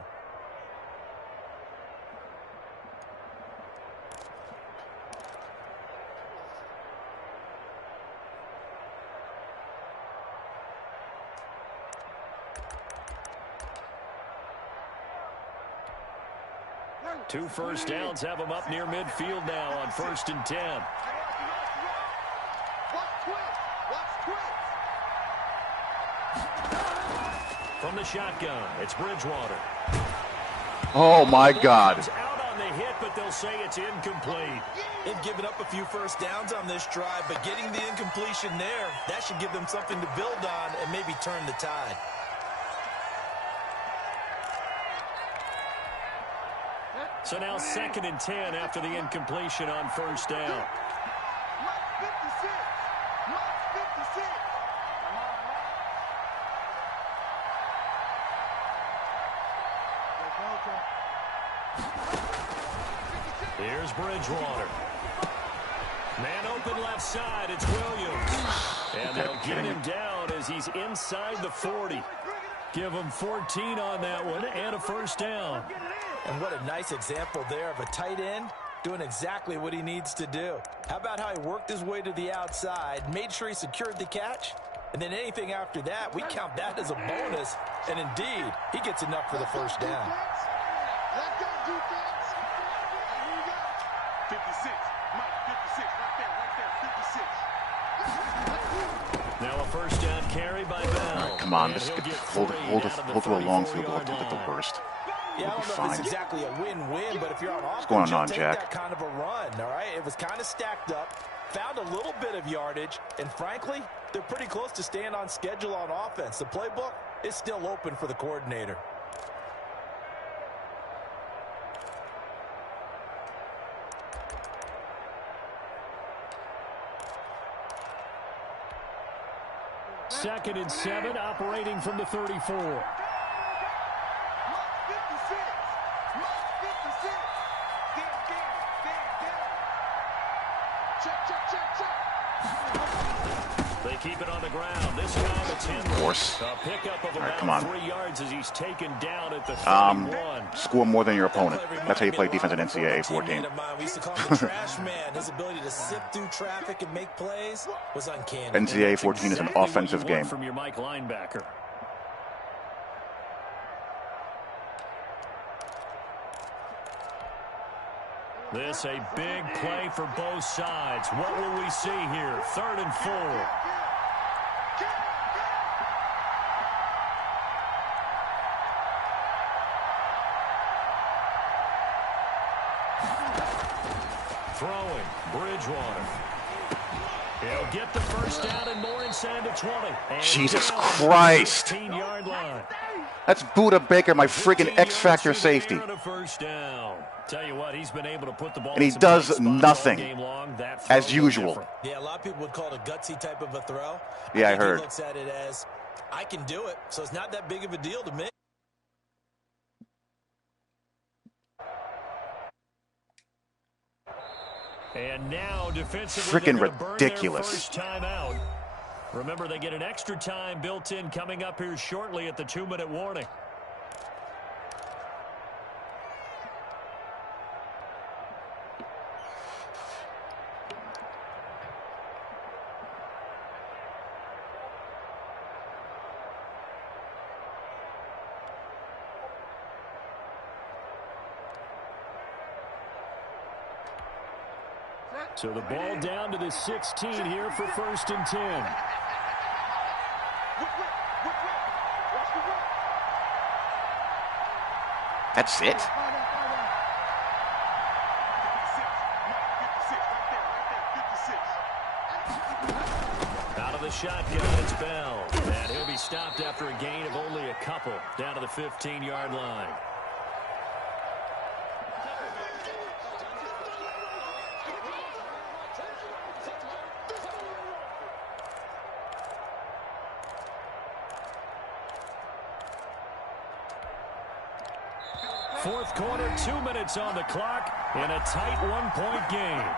Two first downs have them up near midfield now on 1st and 10. From the shotgun, it's Bridgewater. Oh, my God. Out on the hit, but they'll say it's incomplete. They've given up a few first downs on this drive, but getting the incompletion there, that should give them something to build on and maybe turn the tide. So now 2nd and 10 after the incompletion on first down. Here's Bridgewater. Man open left side, it's Williams. And they'll get him down as he's inside the 40. Give him 14 on that one and a first down. And what a nice example there of a tight end doing exactly what he needs to do. How about how he worked his way to the outside, made sure he secured the catch, and then anything after that, we count that as a bonus. And indeed, he gets enough for the first down. 56. Mike, 56. Right there. 56. Now a first down carry by Bell. Come on, just hold to a long field goal attempt at the worst. Yeah, I don't know if it's exactly a win-win, but if you're on offense, going on, take Jack? that kind of a run, all right? It was kind of stacked up, found a little bit of yardage, and frankly, they're pretty close to staying on schedule on offense. The playbook is still open for the coordinator. Second and 7, operating from the 34. They keep it on the ground. This time it's Henry. Of course. A pickup of about come on. 3 yards as he's taken down at the 31. Score more than your opponent. That's how you play defense in NCAA 14. We used to call him the trash man. His ability to sift through traffic and make plays was uncanny. NCAA 14 is an offensive game. From your Mike linebacker. This a big play for both sides. What will we see here? 3rd and 4. Throwing, Bridgewater. He'll get the first down and more inside the 20. And Jesus Christ. 15-yard line. That's Buda Baker, my friggin' X-Factor safety. First down. Tell you what, he's been able to put the ball And he in some does tight spots nothing, all game long. That throw as usual. different. Yeah, a lot of people would call it a gutsy type of a throw. Yeah, I think heard. He looks at it as I can do it, so it's not that big of a deal to me. And now defensively, Freaking they're gonna burn ridiculous. their first timeout. Remember, they get an extra time built in coming up here shortly at the 2-minute warning. So the ball down to the 16 here for 1st and 10. That's it. Out of the shotgun, it's Bell. And he'll be stopped after a gain of only a couple down to the 15-yard line. Fourth quarter, 2 minutes on the clock in a tight 1-point game.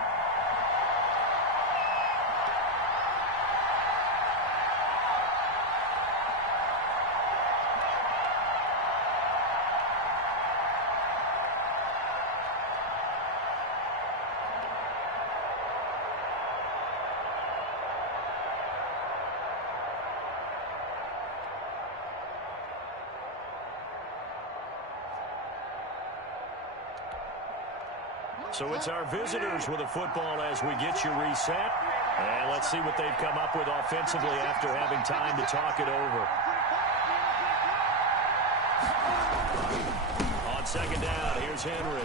So it's our visitors with a football as we get you reset. And let's see what they've come up with offensively after having time to talk it over. On second down, here's Henry.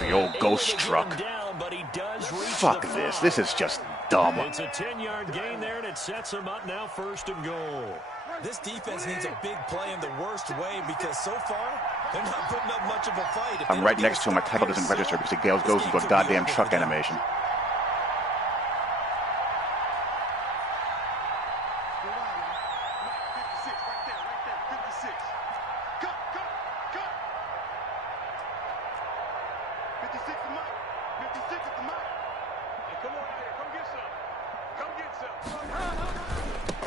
The old ghost truck. Down, but he does reach Fuck the this. 5. This is just dumb. It's a 10-yard gain there, and it sets him up now 1st and goal. This defense needs a big play in the worst way because so far, they're not putting up much of a fight. I'm right next to him. My title doesn't register because it goes into a goddamn truck animation.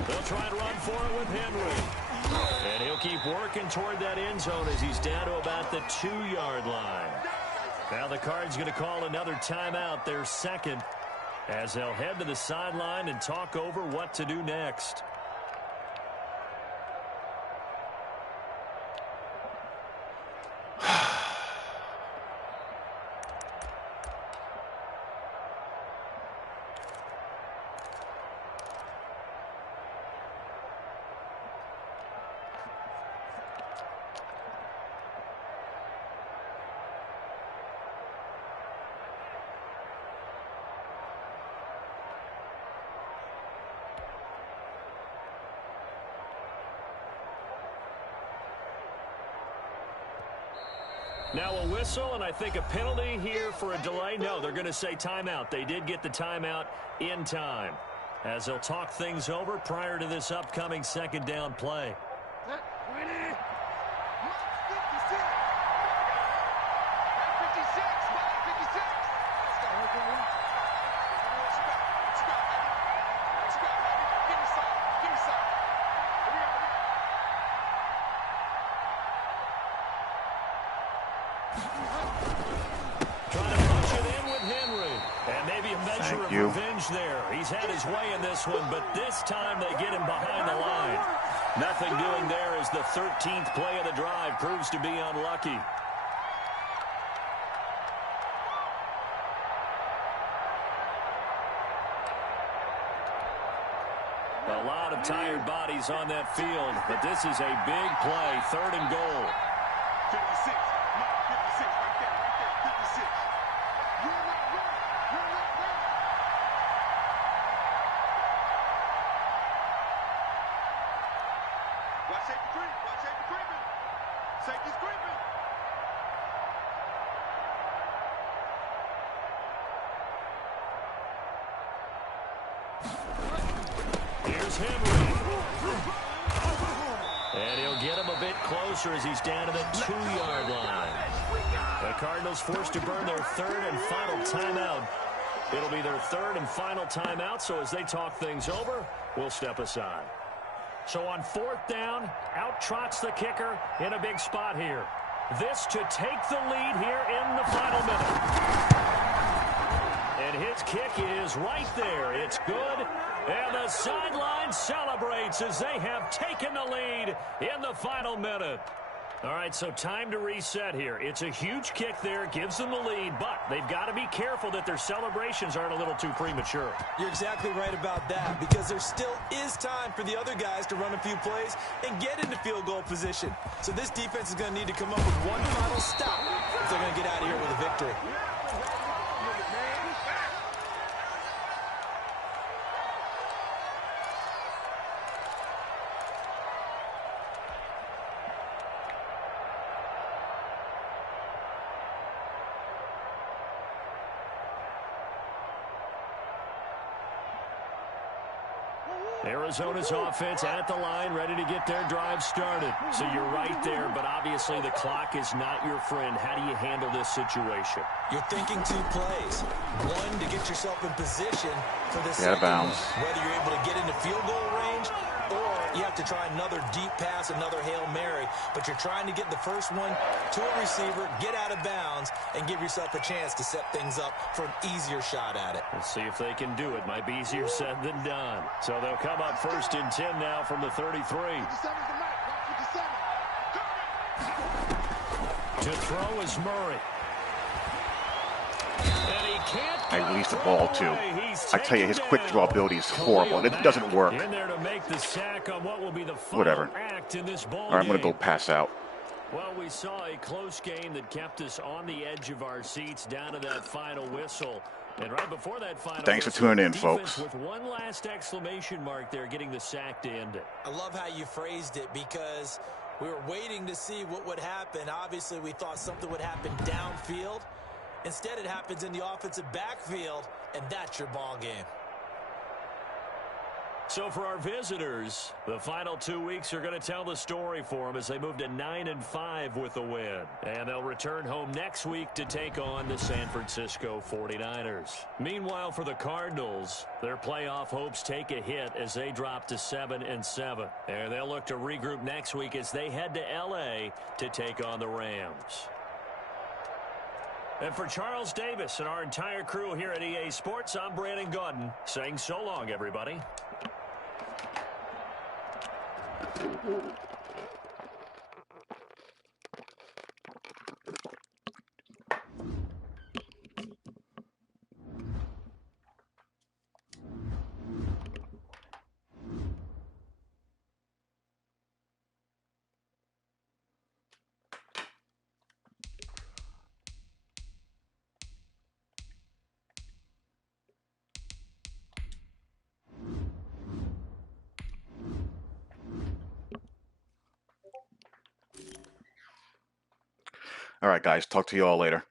They'll try and run for it with Henry. And he'll keep working toward that end zone as he's down to about the 2-yard line. Now the Cards going to call another timeout, their second, as they'll head to the sideline and talk over what to do next. Now a whistle, and I think a penalty here for a delay. No, they're going to say timeout. They did get the timeout in time, as they'll talk things over prior to this upcoming second down play. Trying to push it in with Henry. And maybe a measure of revenge there. He's had his way in this one, but this time they get him behind the line. Nothing doing there as the 13th play of the drive proves to be unlucky. A lot of tired bodies on that field, but this is a big play, 3rd and goal. 56, Mike, 56, right there, 56. You're not ready. You're not ready. Watch safety creep. Watch safety creeping. Safety's creeping. Here's Henry. And he'll get him a bit closer as he's down to the 2-yard line. The Cardinals forced to burn their third and final timeout. It'll be their third and final timeout, so as they talk things over, we'll step aside. So on 4th down, out trots the kicker in a big spot here. This to take the lead here in the final minute. And his kick is right there. It's good. And the sideline celebrates as they have taken the lead in the final minute. All right, so time to reset here. It's a huge kick there, gives them the lead, but they've got to be careful that their celebrations aren't a little too premature. You're exactly right about that, because there still is time for the other guys to run a few plays and get into field goal position. So this defense is going to need to come up with one final stop if they're going to get out of here with a victory. Arizona's offense at the line, ready to get their drive started. So you're right there, but obviously the clock is not your friend. How do you handle this situation? You're thinking 2 plays. One, to get yourself in position for the Out of bounds. whether you're able to get into field goal range or you have to try another deep pass, another Hail Mary. But you're trying to get the first one to a receiver, get out of bounds, and give yourself a chance to set things up for an easier shot at it. We'll see if they can do it. Might be easier said than done. So they'll come up 1st and 10 now from the 33. To throw is Murray. And he can't. I released the ball too. I tell you, his quick draw ability is horrible. It doesn't work. In there to make the sack on what will be the final Whatever. act in this ball All right, I'm going to game. go pass out. Well, we saw a close game that kept us on the edge of our seats down to that final whistle. And right before that final Thanks for whistle, tuning in, defense folks. with one last exclamation mark there, getting the sack to end it. I love how you phrased it, because we were waiting to see what would happen. Obviously, we thought something would happen downfield. Instead, it happens in the offensive backfield, and that's your ball game. So for our visitors, the final 2 weeks are going to tell the story for them as they move to 9-5 with a win. And they'll return home next week to take on the San Francisco 49ers. Meanwhile, for the Cardinals, their playoff hopes take a hit as they drop to 7-7. And they'll look to regroup next week as they head to L.A. to take on the Rams. And for Charles Davis and our entire crew here at EA Sports, I'm Brandon Gaudin saying so long, everybody. All right, guys. Talk to you all later.